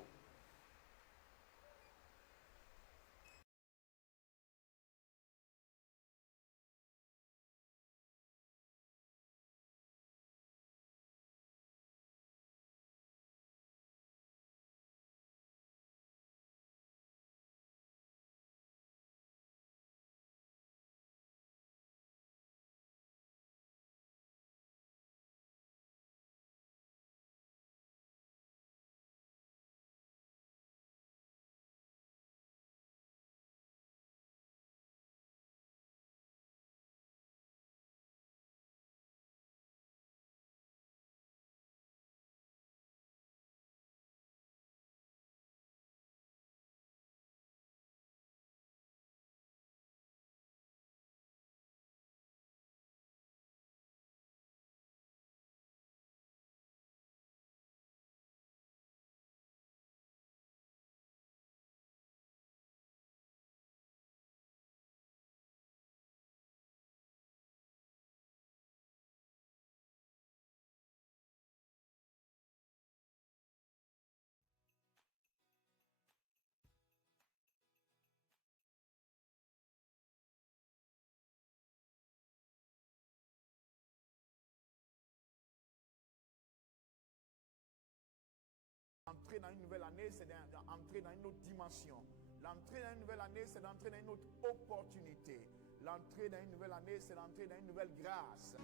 Entrer dans une nouvelle année, c'est d'entrer dans une autre dimension. L'entrée dans une nouvelle année, c'est d'entrer dans une autre opportunité. L'entrée dans une nouvelle année, c'est d'entrer dans une nouvelle grâce.